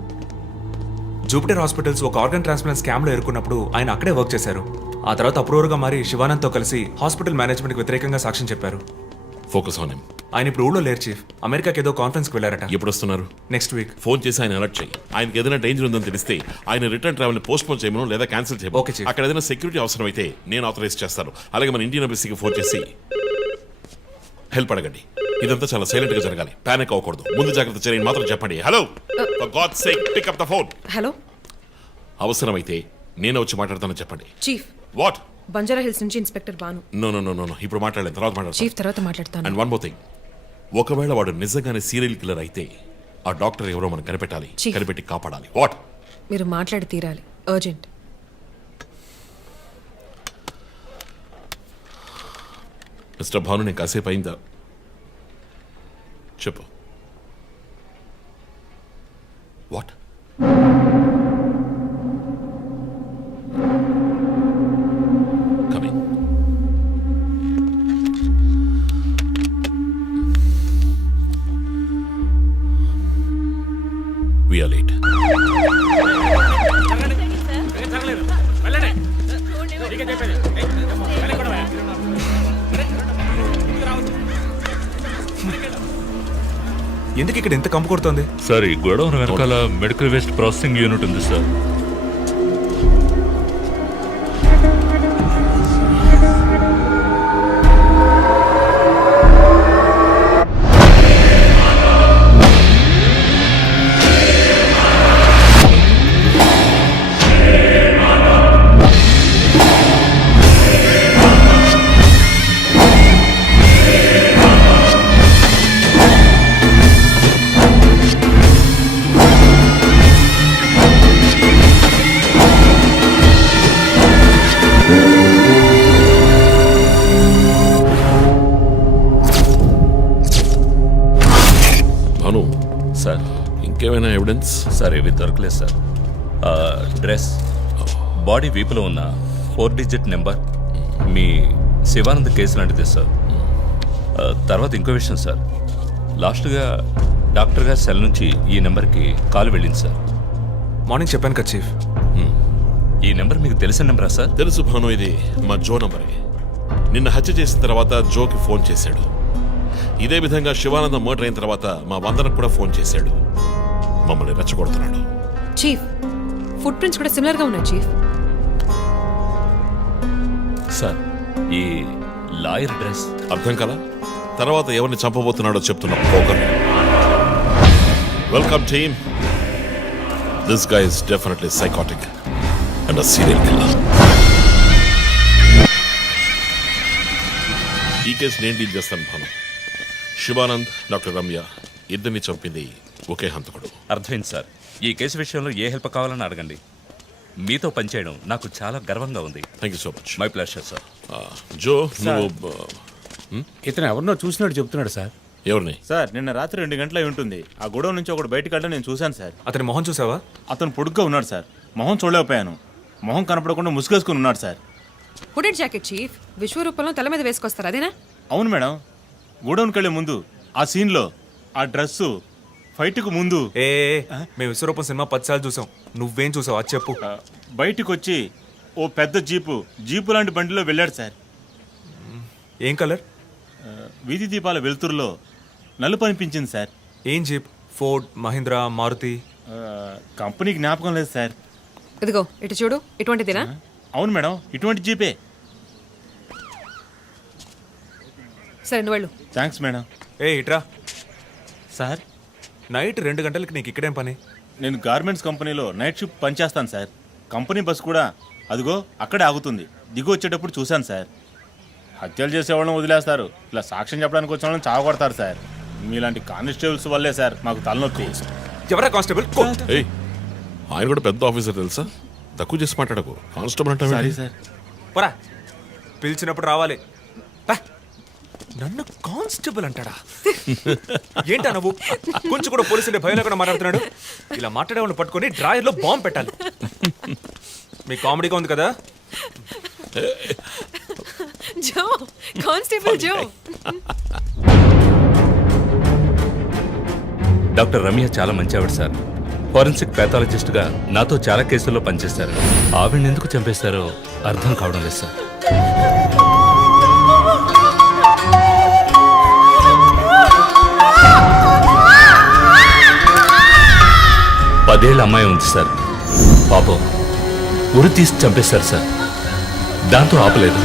Jupiter hospitals ఒక ఆర్గన్ ట్రాన్స్ప్లాంట్ స్కామ్లో ఎరుకున్నప్పుడు ఆయన అక్కడే వర్క్ చేశారు. ఆ తర్వాత అప్రూవర్గా మారి శివానంద్తో కలిసి హాస్పిటల్ మేనేజ్మెంట్కి వ్యతిరేకంగా సాక్ష్యం చెప్పారు. Focus on him. ఆయన ఇప్పుడు ఊళ్ళో లేరు చీఫ్. అమెరికాకి ఏదో కాన్ఫరెన్స్కి వెళ్ళారట. ఎప్పుడు వస్తున్నారు? Next week. ఫోన్ చేసి ఆయన అలర్ట్ చేయి. ఆయనకి ఏదైనా డేంజర్ ఉందని తెలిస్తే ఆయన రిటర్న్ ట్రావెల్ పోస్ట్ పోన్ చేయమను లేదా క్యాన్సిల్ చేయమను. Okay chief. అక్కడ ఏదైనా సెక్యూరిటీ అవసరం అయితే నేను ఆథరైజ్ చేస్తాను. అలాగే మన ఇండియన్ ఎంబసీకి ఫోన్ చేసి హెల్ప్ అడగండి. ఇదంతా చాలా సైలెంట్ గా జరగాలి. పానిక్ అవ్వకూడదు. ముందు జాగ్రత్త చర్యని మాత్రం చెప్పండి. Hello, for God's sake pick up the phone. Hello. అవసరమైతే నేను వచ్చి మాట్లాడతానని చెప్పండి. చీఫ్. వాట్? బంజారా హిల్స్ నుంచి inspector Bhanu. No no no no, ఇప్పుడు మాట్లాడలేదు, తర్వాత మాట్లాడతాను. చీఫ్ తర్వాత మాట్లాడతాను. అండ్ వన్ మోర్ థింగ్, ఒకవేళ వాడు నిజంగానే సీరియల్ కిల్లర్ అయితే ఆ డాక్టర్ ఎవరో మనం కనిపెట్టాలి, Chief. కనిపెట్టి కాపాడాలి. వాట్? మీరు మాట్లాడి తీరాలి, అర్జెంట్. మిస్టర్ భాను, నేను కాసేపు అయిందా? చెప్పు. What? Coming. We are late. ఎందుకు ఇక్కడ ఎంత కంపు కొడుతోంది? సార్ ఈ గొడవ వెనకాల మెడికల్ వేస్ట్ ప్రాసెసింగ్ యూనిట్ ఉంది సార్. భాను సార్, ఇంకేమైనా ఎవిడెన్స్? సార్ ఇవి దొరకలేదు సార్. డ్రెస్, బాడీ వీపులో ఉన్న 4 డిజిట్ నెంబర్ మీ శివానంద్ కేసు లాంటిది సార్. తర్వాత ఇంకో విషయం సార్, లాస్ట్గా డాక్టర్ గారి సెల్ నుంచి ఈ నెంబర్కి కాల్ వెళ్ళింది సార్. మార్నింగ్ చెప్పాను కదా చీఫ్. ఈ నెంబర్ మీకు తెలిసిన నెంబరా సార్? తెలుసు భాను, ఇది మా జో నంబరే. నిన్న హత్య చేసిన తర్వాత జోకి ఫోన్ చేశాడు. ఇదే విధంగా శివానంద మర్డర్ అయిన తర్వాత మా వందనకు కూడా ఫోన్ చేశాడు. మమ్మల్ని రెచ్చగొడుతున్నాడు. చీఫ్, ఫుట్ ప్రింట్స్ కూడా సిమిలర్ గా ఉన్నాయి చీఫ్. సార్ ఈ లాయర్ డ్రెస్ అర్థం కదా? తర్వాత ఎవరిని చంపబోతున్నాడో చెప్తున్న poker. Welcome team. This guy is definitely psychotic and a serial killer. ఈ కేసు నేను డీల్ చేస్తాను భాను. శివానంద్, డాక్టర్ రమ్య ఇద్దరిని చంపింది ఒకే హంతకుడు. అర్థమైంది సార్. ఈ కేసు విషయంలో ఏ హెల్ప్ కావాలని అడగండి. మీతో పనిచేయడం నాకు చాలా గర్వంగా ఉంది. Thank you so much. My pleasure sir. Jo, నువ్వు ఇతను ఎవరినో చూసినట్టు చెప్తున్నాడు సార్. ఎవరిని? సార్ నిన్న రాత్రి 2 గంటలై ఉంటుంది. ఆ గొడవ నుంచి ఒకటి బయటకు వెళ్ళడం నేను చూశాను సార్. అతని మొహం చూసావా? అతను పొడుగ్గా ఉన్నాడు సార్. మొహం చూడలేకపోయాను. మొహం కనపడకుండా ముసుగేసుకుని ఉన్నాడు సార్. హుడెడ్ జాకెట్ చీఫ్, విశ్వరూపంలో తల మీద వేసుకొస్తారు అదేనా? అవును మేడం. గోడౌన్కి వెళ్ళే ముందు ఆ సీన్లో ఆ డ్రెస్సు ఫైట్కు ముందు మేము విశ్వరూపం సినిమా 10 సార్లు చూసాం. నువ్వేం చూసావు అది చెప్పు. బయటికి వచ్చి ఓ పెద్ద జీపు లాంటి బండిలో వెళ్ళాడు సార్. ఏం కలర్? వీధి దీపాల వెలుతురులో నలుపు అనిపించింది సార్. ఏం jeep? Ford, Mahindra, Maruti? Company జ్ఞాపకం లేదు సార్. ఇదిగో ఇటు చూడు, ఇటువంటిదేనా? అవును మేడం, ఇటువంటి జీపే. సరే నువ్వు వెళ్ళు. Thanks madam. ఇట్రా సార్. నైట్ 2 గంటలకి నీకు ఇక్కడేం పని? నేను గార్మెంట్స్ కంపెనీలో నైట్ షిఫ్ట్ పనిచేస్తాను సార్. కంపెనీ బస్ కూడా అదిగో అక్కడే ఆగుతుంది. దిగు వచ్చేటప్పుడు చూశాను సార్. హత్యలు చేసేవాళ్ళని వదిలేస్తారు, ఇలా సాక్ష్యం చెప్పడానికి వచ్చిన వాళ్ళని చావగొడతారు సార్. మీలాంటి కానిస్టేబుల్స్ వల్లే సార్ మాకు తలనొప్పి. ఎవరా కానిస్టేబుల్? ఆయన కూడా పెద్ద ఆఫీసర్ తెలుసా? తక్కువ చేసి మాట్లాడకు. కానిస్టేబుల్ అంటే సారీ సార్. పోరా, పిలిచినప్పుడు రావాలి. నన్ను కానిస్టేబుల్ అంటాడా? ఏంటా నువ్వు? కొంచెం కూడా పోలీసుండే భయం లేకుండా మాట్లాడుతున్నాడు. ఇలా మాట్లాడేవాళ్ళని పట్టుకొని డ్రాయర్లో బాంబు పెట్టాలి. మీ కామెడీగా ఉంది కదా? జో, కానిస్టేబుల్ జో. డాక్టర్ రమ్య చాలా మంచి ఆవిడ సార్. ఫోరెన్సిక్ ప్యాథాలజిస్ట్గా నాతో చాలా కేసుల్లో పనిచేశారు. ఆవిడని ఎందుకు చంపేశారో అర్థం కావడం లేదు సార్. పదేళ్ళ అమ్మాయి ఉంది సార్. పాపం ఉరి తీసి చంపేశారు సార్. దాంతో ఆపలేదు.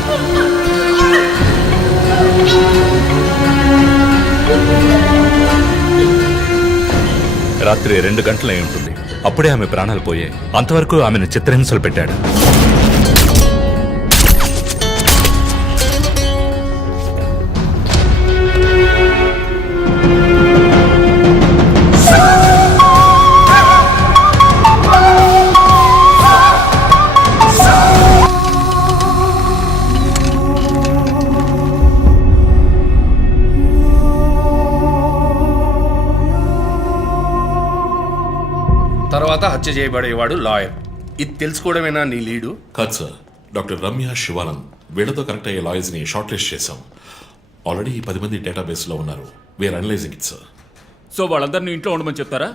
రాత్రి 2 గంటలై ఉంటుంది. అప్పుడే ఆమె ప్రాణాలు పోయాయి. అంతవరకు ఆమెను చిత్రహింసలు పెట్టాడు. తర్వాత హత్య చేయబడేవాడు లాయర్. ఇది తెలుసుకోవడమేనా నీ లీడు? కాదు సార్, డాక్టర్ రమ్య, శివానంద్ వీళ్ళతో కనెక్ట్ అయ్యే లాయర్స్ని షార్ట్ లిస్ట్ చేశాం. ఆల్రెడీ 10 మంది డేటాబేస్లో ఉన్నారు. We're analysing it sir. So వాళ్ళందరినీ ఇంట్లో ఉండమని చెప్తారా?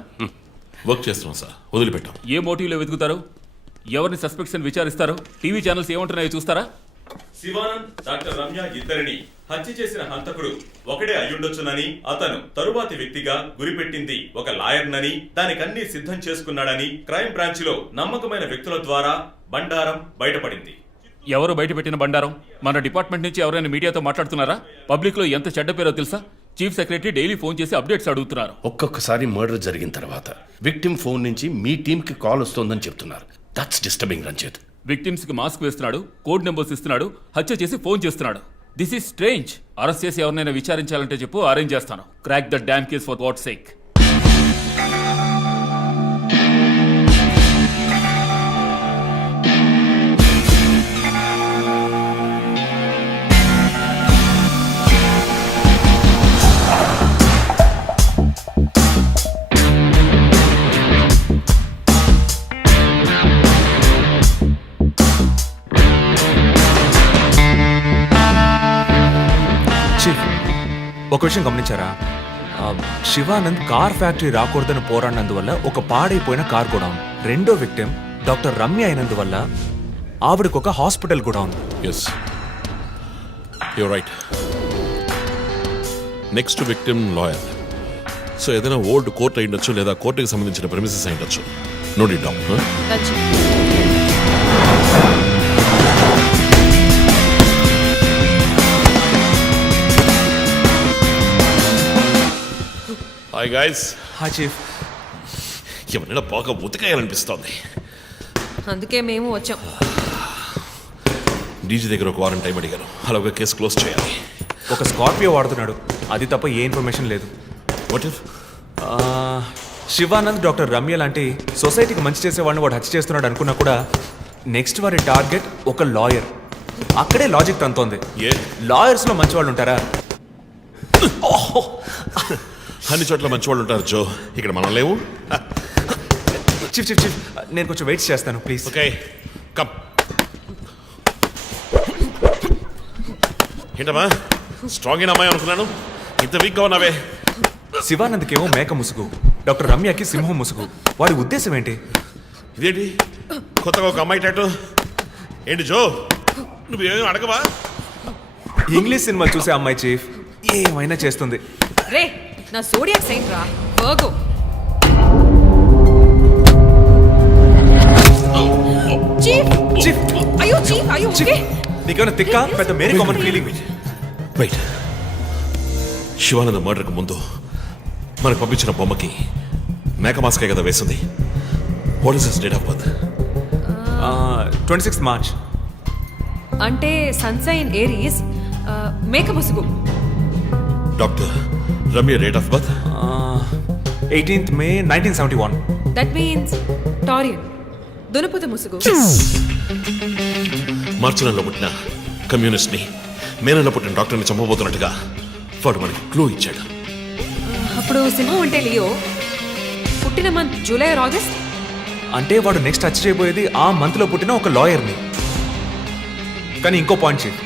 వర్క్ చేస్తున్నాం సార్, వదిలిపెట్టాం. ఏ మోటివ్లో వెతుకుతారు? ఎవరిని సస్పెక్ట్స్ అని విచారిస్తారు? టీవీ ఛానల్స్ ఏమంటున్నాయో చూస్తారా? శివానంద్, డాక్టర్ రమ్య ఇద్దరిని హత్య చేసిన హంతకుడు ఒకడే అయ్యుండొచ్చునని, అతను తరువాతి వ్యక్తిగా గురిపెట్టింది ఒక లాయర్నని, దానికన్నీ సిద్ధం చేసుకున్నాడని క్రైమ్ బ్రాంచ్ లో నమ్మకమైన వ్యక్తుల ద్వారా బండారం బయటపడింది. ఎవరు బయటపెట్టిన బండారం? మన డిపార్ట్మెంట్ నుంచి ఎవరైనా మీడియాతో మాట్లాడుతున్నారా? పబ్లిక్ లో ఎంత చెడ్డ పేరో తెలుసా? చీఫ్ సెక్రటరీ డైలీ ఫోన్ చేసి అప్డేట్స్ అడుగుతున్నారు. ఒక్కొక్కసారి మర్డర్ జరిగిన తర్వాత విక్టిమ్ ఫోన్ నుంచి మీ టీంకి కాల్ వస్తోందని చెప్తున్నారు. That's disturbing Ranjith. విక్టిమ్స్ కి మాస్క్ వేస్తున్నాడు, కోడ్ నెంబర్స్ ఇస్తున్నాడు, హత్య చేసి ఫోన్ చేస్తున్నాడు. This is strange. అరెస్ట్ చేసి ఎవరినైనా విచారించాలంటే చెప్పు, అరేంజ్ చేస్తాను. Crack the damn case for what sake. Chief, ఒక విషయం గమనించారా? శివానంద్ కార్ ఫ్యాక్టరీ రాకూడదని పోరాడినందువల్ల ఒక పాడైపోయిన కార్ కూడా ఉంది. రెండో విక్టిమ్ డాక్టర్ రమ్య అయినందువల్ల ఆవిడకు ఒక హాస్పిటల్ కూడా ఉంది. Yes, you're right. Next victim lawyer. So ఏదైనా ఓల్డ్ కోర్ట్ అయి ఉండొచ్చు, లేదా కోర్టుకి సంబంధించిన ప్రెమిసెస్ అయి ఉండొచ్చు. Note it down. Hi guys. Hi chief. ఎవరైనా బాగా ఉతకాయాలనిపిస్తోంది. అందుకే మేము వచ్చాం. డీజీ దగ్గర ఒక వారం టైం అడిగాను. అలాగే కేసు క్లోజ్ చేయాలి. ఒక స్కార్పియో వాడుతున్నాడు, అది తప్ప ఏ ఇన్ఫర్మేషన్ లేదు. What if Shivanand doctor Ramya లాంటి సొసైటీకి మంచి చేసే వాళ్ళని వాడు హత్య చేస్తున్నాడు అనుకున్నా కూడా నెక్స్ట్ వారి టార్గెట్ ఒక లాయర్. అక్కడే లాజిక్ తంతోంది. లాయర్స్ లో మంచి వాళ్ళు ఉంటారా? అన్ని చోట్ల మంచి వాళ్ళు ఉంటారు జో, ఇక్కడ మనం లేవు. చీఫ్ చీఫ్ చీఫ్, నేను కొంచెం వెయిట్ చేస్తాను ప్లీజ్. Okay, come. ఏంటమ్మా, స్ట్రాంగ్ అయిన అమ్మాయి అనుకున్నాను, ఇంత వీక్గా ఉన్నావే. శివానంద్కేమో మేక ముసుగు, డాక్టర్ రమ్యకి సింహం ముసుగు. వాడి ఉద్దేశం ఏంటి? ఇదేంటి కొత్తగా ఒక అమ్మాయి టాటూ? ఏంటి జో, నువ్వేమీ అడగవా? ఇంగ్లీష్ సినిమా చూసే అమ్మాయి చీఫ్, ఏమైనా చేస్తుంది. రే, నా సోడియాక్ సైన్ రా, వర్గో. చీఫ్ చీఫ్, అయ్యో చీఫ్, అయ్యో ఓకే. నీకేమైనా తిక్క? పెద్ద మేరీ కామన్ ఫీలింగ్. రైట్. శివానంద మర్డర్కి ముందు మనకు పంపించిన బొమ్మకి మేక మాస్కే కదా వేసింది. What is his date of birth? 26 March. అంటే సన్సైన్ ఏరీస్, మేక ముసుగు. Doctor Ramya date of birth 18th May 1971. That means Taurean, దునపుత ముసుగు. మార్చి నెలలో పుట్టిన కమ్యూనిస్ట్ని మే నెలలో పుట్టిన డాక్టర్ని చంపబోతున్నట్టుగా వాడు మనకి క్లూ ఇచ్చాడు. అప్పుడు సింహం అంటే లియో, పుట్టిన మంత్ జూలై ఆర్ ఆగస్ట్. అంటే వాడు నెక్స్ట్ హత్య చేయబోయేది ఆ మంత్ లో పుట్టిన ఒక లాయర్ని. కానీ ఇంకో పాయింట్ చీఫ్,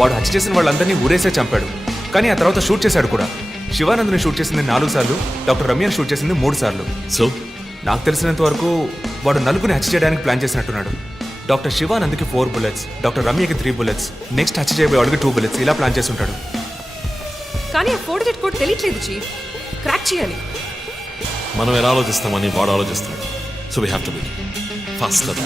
వాడు హత్య చేసిన వాళ్ళందరినీ ఊరేసే చంపాడు, కానీ ఆ తర్వాత షూట్ చేశాడు కూడా. శివానంద్ని షూట్ చేసింది 4 సార్లు, డాక్టర్ రమ్యని షూట్ చేసింది 3 సార్లు. సో నాకు తెలిసినంత వరకు వాడు నలుగురిని హత్య చేయడానికి ప్లాన్ చేసినట్టున్నాడు. డాక్టర్ శివానంద్కి 4 bullets, డాక్టర్ రమ్యకి 3 bullets, నెక్స్ట్ హత్య చేయబోయేవాడికి 2 bullets, ఇలా ప్లాన్ చేసి ఉంటాడు. కానీ ఆ 4 digit కోడ్ తెలియట్లేదు చీఫ్, క్రాక్ చేయాలి. మనం ఎలా ఆలోచిస్తామని వాడు ఆలోచిస్తున్నాడు. So we have to be faster.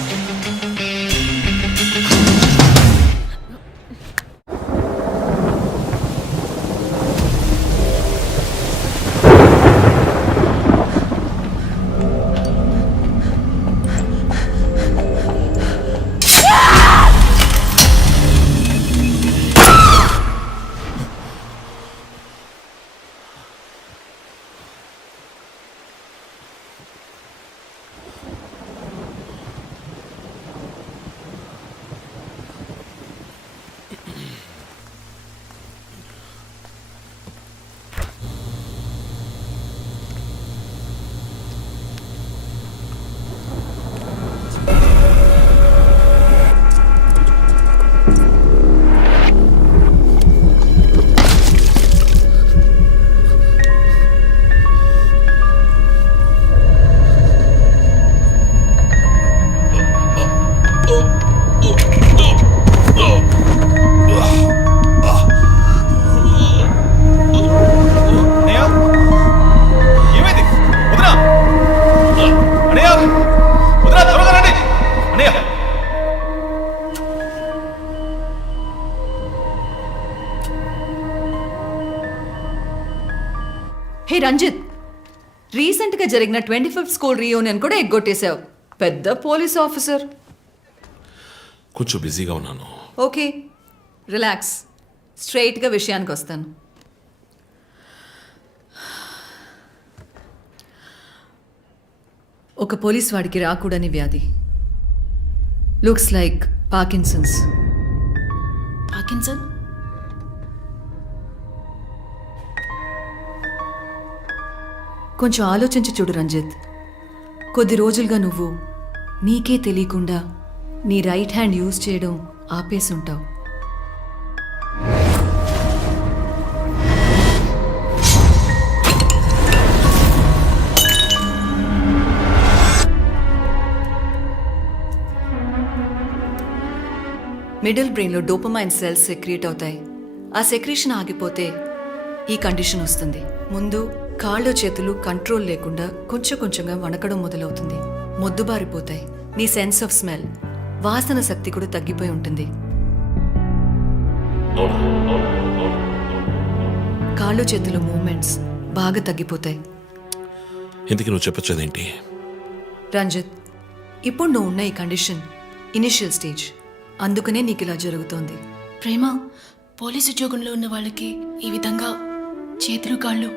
Ranjith, రీసెంట్గా జరిగిన 25th స్కూల్ రీయూనియన్ కూడా ఎగ్గొట్టేశావు. పెద్ద పోలీస్ ఆఫీసర్. కొంచెం బిజీగా ఉన్నాను. Okay, relax. స్ట్రైట్గా విషయానికి వస్తాను. ఒక పోలీస్ వాడికి రాకూడని వ్యాధి. Looks like Parkinson's. పార్కిన్సన్? కొంచెం ఆలోచించి చూడు రంజిత్. కొద్ది రోజులుగా నువ్వు నీకే తెలియకుండా నీ రైట్ హ్యాండ్ యూజ్ చేయడం ఆపేసి ఉంటావు. మిడిల్ బ్రెయిన్లో డోపమైన్ సెల్స్ సెక్రియేట్ అవుతాయి. ఆ సెక్రీషన్ ఆగిపోతే ఈ కండిషన్ వస్తుంది. ముందు కాళ్ళు చేతులు కంట్రోల్ లేకుండా కొంచెం కొంచెంగా వణకడం మొదలవుతుంది. మొద్దుబారిపోతాయి. నీ సెన్స్ ఆఫ్ స్మెల్, వాసన శక్తి కూడా తగ్గిపోయి ఉంటుంది. కాళ్ళు చేతుల మూమెంట్స్ బాగా తగ్గిపోతాయి. ఎందుకు నువ్వు చెప్పొచ్చేదేంటి? రంజిత్, ఇప్పుడు నువ్వు ఉన్న ఈ కండిషన్ ఇనిషియల్ స్టేజ్. అందుకనే నీకు ఇలా జరుగుతోంది. ప్రేమ, పోలీసు ఉద్యోగంలో ఉన్న వాళ్ళకి ఈ విధంగా చేతులు కాళ్ళు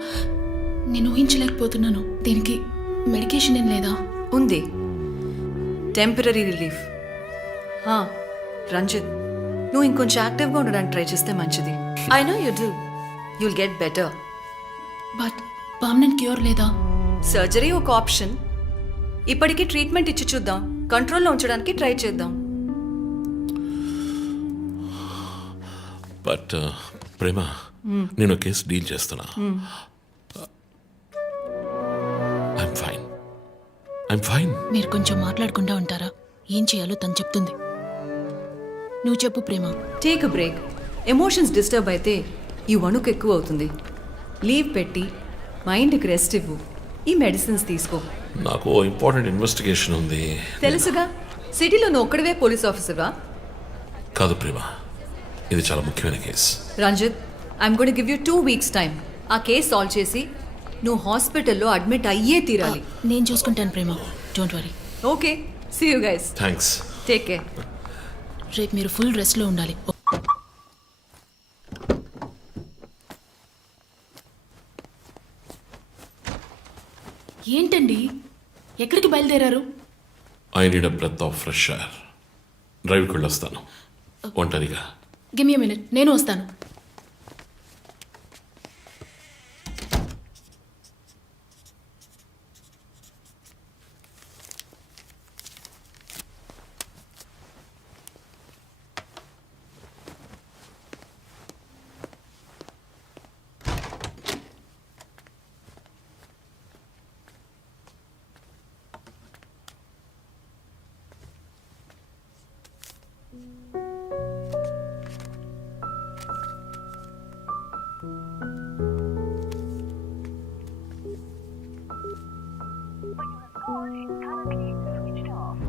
నేను ఊహించలేకపోతున్నాను. దీనికి మెడికేషన్ ఏం లేదా? ఉంది, టెంపరీ రిలీఫ్. రంజిత్, నువ్వు ఇంకొంచెం యాక్టివ్గా ఉండడానికి ట్రై చేస్తే మంచిది. I know you do. You'll get better. But permanent cure లేదా? సర్జరీ ఒక ఆప్షన్. ఇప్పటికీ ట్రీట్మెంట్ ఇచ్చి చూద్దాం. కంట్రోల్లో ఉంచడానికి ట్రై చేద్దాం. బట్ ప్రేమ, నేను కేసు డీల్ చేస్తున్నా. I'm fine. మీరు కొంచెం మాట్లాడకుండా ఉంటారా? ఏం చేయాలో తను చెప్తుంది. నువ్వు చెప్పు Prema. Take a break. Emotions disturb అయితే ఈ వణుకు ఎక్కువ అవుతుంది. లీవ్ పెట్టి మైండ్కి రెస్ట్ ఇవ్వు. ఈ మెడిసిన్స్ తీసుకో. నాకు ఇంపార్టెంట్ ఇన్వెస్టిగేషన్ ఉంది. తెలుసుగా, సిటీలో నువ్వు ఒక్కడివే పోలీస్ ఆఫీసర్వా? కాదు ప్రేమ, ఇది చాలా ముఖ్యమైన case. Ranjith, I'm going to give you 2 weeks time. ఆ కేసు సాల్వ్ చేసి నువ్వు హాస్పిటల్లో అడ్మిట్ అయ్యే తీరాలి. నేను చూసుకుంటాను Prema, don't worry. Okay, see you guys. Thanks. Take care. రేపు మీరు ఫుల్ రెస్ట్లో ఉండాలి. ఏంటండి, ఎక్కడికి బయలుదేరారు? I need a breath of fresh air. డ్రైవ్కి వెళ్ళొస్తాను ఒంటరిగా. గివ్ మీ ఎ మినిట్, నేను వస్తాను.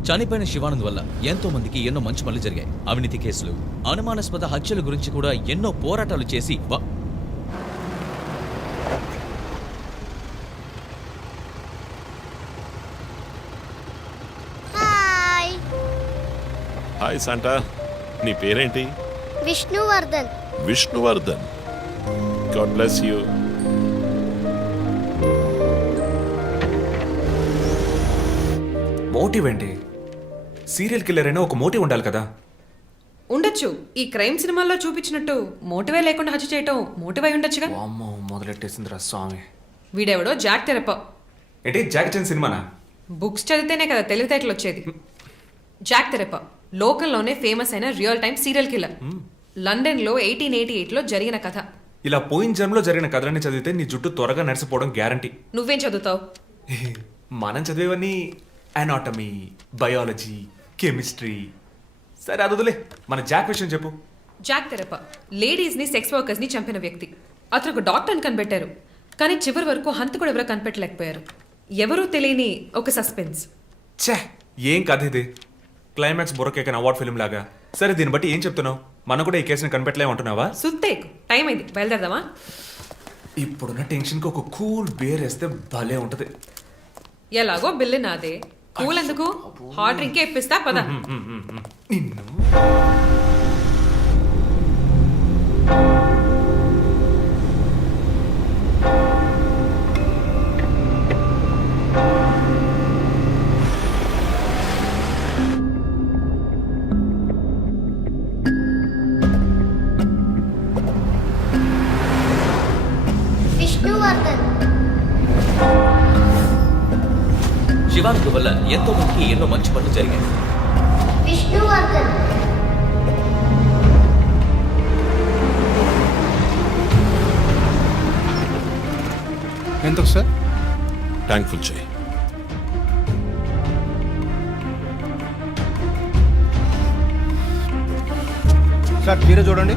చనిపోయిన శివానంద్ వల్ల ఎంతో మందికి ఎన్నో మంచి పనులు జరిగాయి. అవినీతి కేసులు, అనుమానాస్పద హత్యల గురించి కూడా ఎన్నో పోరాటాలు చేసి హాయ్ శాంటా, నీ పేరేంటి? Vishnuvardhan. Vishnuvardhan. God bless you. Motive ఏంటి? సీరియల్ కిల్లర్ అయినా ఒక మోటివ్ ఉండాలి కదా. ఉండొచ్చు. ఈ క్రైమ్ సినిమాల్లో చూపించినట్టు మోటివే లేకుండా హత్య చేయటం మోటివ్ అయి ఉండొచ్చుగా. అమ్మో, మొదలెట్టేసిందిరా స్వామి. వీడెవడో జాక్ తెరప. ఏంటి, జాక్ చాన్ సినిమానా? బుక్స్ చదివితేనే కదా తెలివితేటలు వచ్చేది. జాక్ తెరప లోకల్లోనే ఫేమస్ అయిన రియల్ టైమ్ సీరియల్ కిల్లర్. లండన్లో 1888లో జరిగిన కథ. ఇలా పోయిన జన్మలో జరిగిన కథలన్నీ చదివితే నీ జుట్టు త్వరగా నడిచిపోవడం గ్యారంటీ. నువ్వేం చదువుతావు? మనం చదివేవన్నీ అనాటమీ, బయాలజీ, కెమిస్ట్రీ. సరే అదులే, మన జాక్ విషయం చెప్పు. జాక్ తెరప లేడీస్ని, సెక్స్ వర్కర్స్ని చంపిన వ్యక్తి. అతను ఒక డాక్టర్ని కనిపెట్టారు, కానీ చివరి వరకు హంతకుడు ఎవరో కనిపెట్టలేకపోయారు. ఎవరూ తెలియని ఒక సస్పెన్స్. ఛే, ఏం కథ ఇది? క్లైమాక్స్ బుర్రకేకన్ అవార్డ్ ఫిల్మ్ లాగా. సరే, దీన్ని బట్టి ఏం చెప్తున్నావు? మనం కూడా ఈ కేసుని కనిపెట్టలేమంటున్నావా? సుత్తేకు టైం అయింది, బయలుదేరదామా? ఇప్పుడున్న టెన్షన్కి ఒక కూల్ బియర్ వేస్తే భలే ఉంటది. ఎలాగో బిల్లు నాదే, కూల్ ఎందుకు, హాట్ డ్రింకే ఇప్పిస్తా పద. నిన్ను శివానంద్ వల్ల ఎంతో మందికి ఎన్నో మంచి పనులు జరిగాయి. ఎంత సార్? ట్యాంక్ ఫుల్ చేయి. సార్ మీరే చూడండి.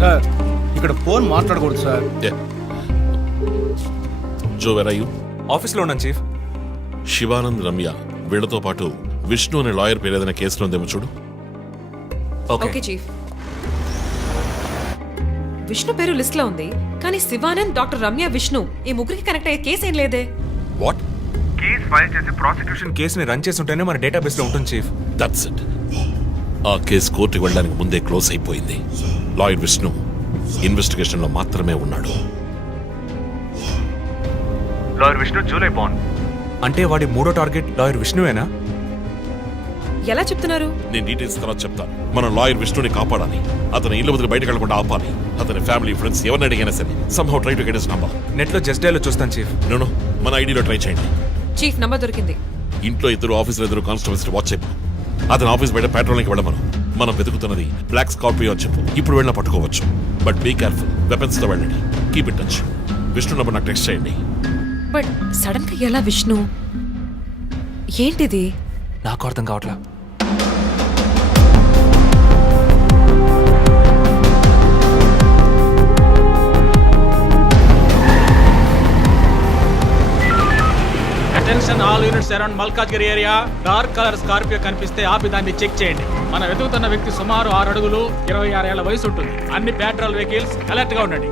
సార్ ఇక్కడ ఫోన్ మాట్లాడకూడదు సార్. జో వెర్ ఆర్ యు? ఆఫీస్లో ఉన్నాను చీఫ్. శివానంద్, రమ్య వీళ్ళతో పాటు విష్ణు అనే లాయర్ పేరు ఏదైనా కేసులో ఉందేమో చూడు. Okay chief. విష్ణు పేరు లిస్ట్ లో ఉంది, కానీ శివానంద్, డాక్టర్ రమ్య, విష్ణు ఈ ముగ్గురికి కనెక్ట్ అయ్యే కేసు ఏం లేదే. వాట్? కేసు ఫైల్ చేసి ప్రాసిక్యూషన్ కేసుని రన్ చేసి ఉంటేనే మన డేటాబేస్లో ఉంటుంది చీఫ్. That's it. ఆ కేసు కోర్టుకి వెళ్ళడానికి ముందే క్లోజ్ అయిపోయింది. లాయర్ విష్ణు ఇన్వెస్టిగేషన్లో మాత్రమే ఉన్నాడు. లాయర్ విష్ణు జూలై బాండ్ అంటే వాడి మూడో టార్గెట్ లాయర్ విష్ణువేనా? ఎలా చెప్తున్నారు? నేను డీటెయిల్స్ తర్వాత చెప్తాను. మనం లాయర్ విష్ణుని కాపాడాలి. అతను ఇల్లు వదిలి బయటకు వెళ్లకుండా ఆపాలి. అతని ఫ్యామిలీ, ఫ్రెండ్స్ ఎవరిని అడిగినా సరే somehow try to get his number. నెట్లో జస్ట్ డైలో చూస్తాను చీఫ్. నో మన ఐడిలో ట్రై చేయండి. చీఫ్ నంబర్ దొరికింది. ఇంట్లో ఇద్దరు, ఆఫీసులో ఇద్దరు కానిస్టేబుల్స్ వాచ్ చెప్పు. అతను ఆఫీస్ బయట పెట్రోలింగ్కి వెళ్ళమను. మనం వెతుకుతున్నది బ్లాక్ స్కార్పియో అని చెప్పు. ఇప్పుడు వెళ్ళినా పట్టుకోవచ్చు. బట్ బీ కేర్ఫుల్, వెపన్స్ తో వెళ్ళండి. Keep in touch. Vishnu number నాకు టెక్స్ట్ చేయండి. బట్ సడన్ గా ఎలా విష్ణు? ఏంటిది? నాకు అర్థం కావట్లా. Attention all units around Malkajgiri area. Dark colour Scorpio కనిపిస్తే ఆపి దాన్ని చెక్ చేయండి. మనం వెతుకుతున్న వ్యక్తి సుమారు 6 అడుగులు 26 ఏళ్ల వయసు ఉంటుంది. అన్ని పెట్రోల్ వెహికల్స్ అలర్ట్ గా ఉండండి.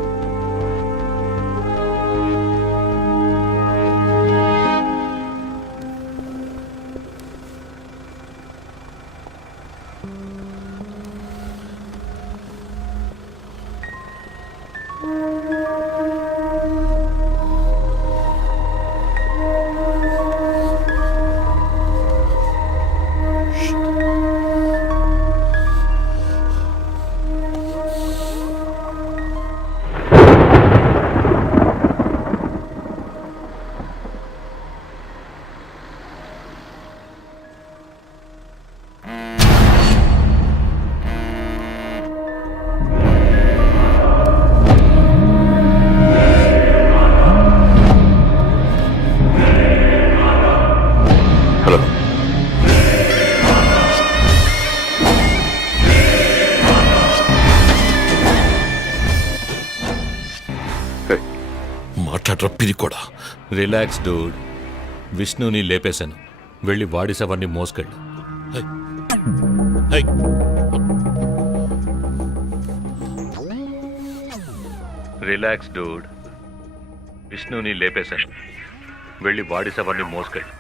మాట్లాడరప్పిది కూడా. Relax dude. విష్ణుని లేపేశాను. వెళ్ళి వాడి శవాన్ని మోసుకెళ్ళు. Relax dude. విష్ణుని లేపేశాను. వెళ్ళి వాడి శవాన్ని మోసుకెళ్ళు.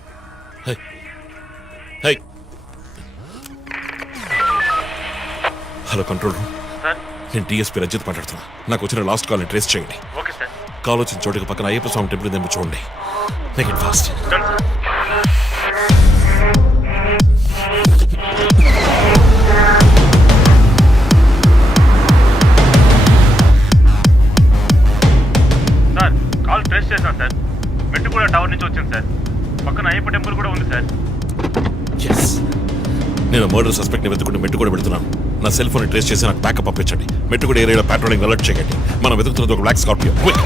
Hello control room. నేను డిఎస్పీ రజిత్ మాట్లాడుతున్నా. నాకు వచ్చిన లాస్ట్ కాల్ని ట్రేస్ చేయండి. కాల్ వచ్చిన చోటుకి పక్కన అయ్యప్ప స్వామి టెంపుల్ ఉందేమో చూడండి. Make it fast. Sir call trace చేశాను సార్. మెట్టుగూడ టవర్ నుంచి వచ్చింది సార్. పక్కన అయ్యప్ప టెంపుల్ కూడా ఉంది సార్. ఎస్, నేను మర్డర్ సస్పెక్ట్ ని వెతుకుంటూ మెట్టు కూడా వెళ్తున్నాను. నా సెల్ ఫోన్ ట్రేస్ చేసి నాకు బ్యాకప్ పంపించండి. మెట్టు కూడా ఏరియాలో పెట్రోలింగ్ అలర్ట్ చేయండి. మనం వెతుకుతున్నది ఒక బ్లాక్ స్కార్పియో. క్విక్.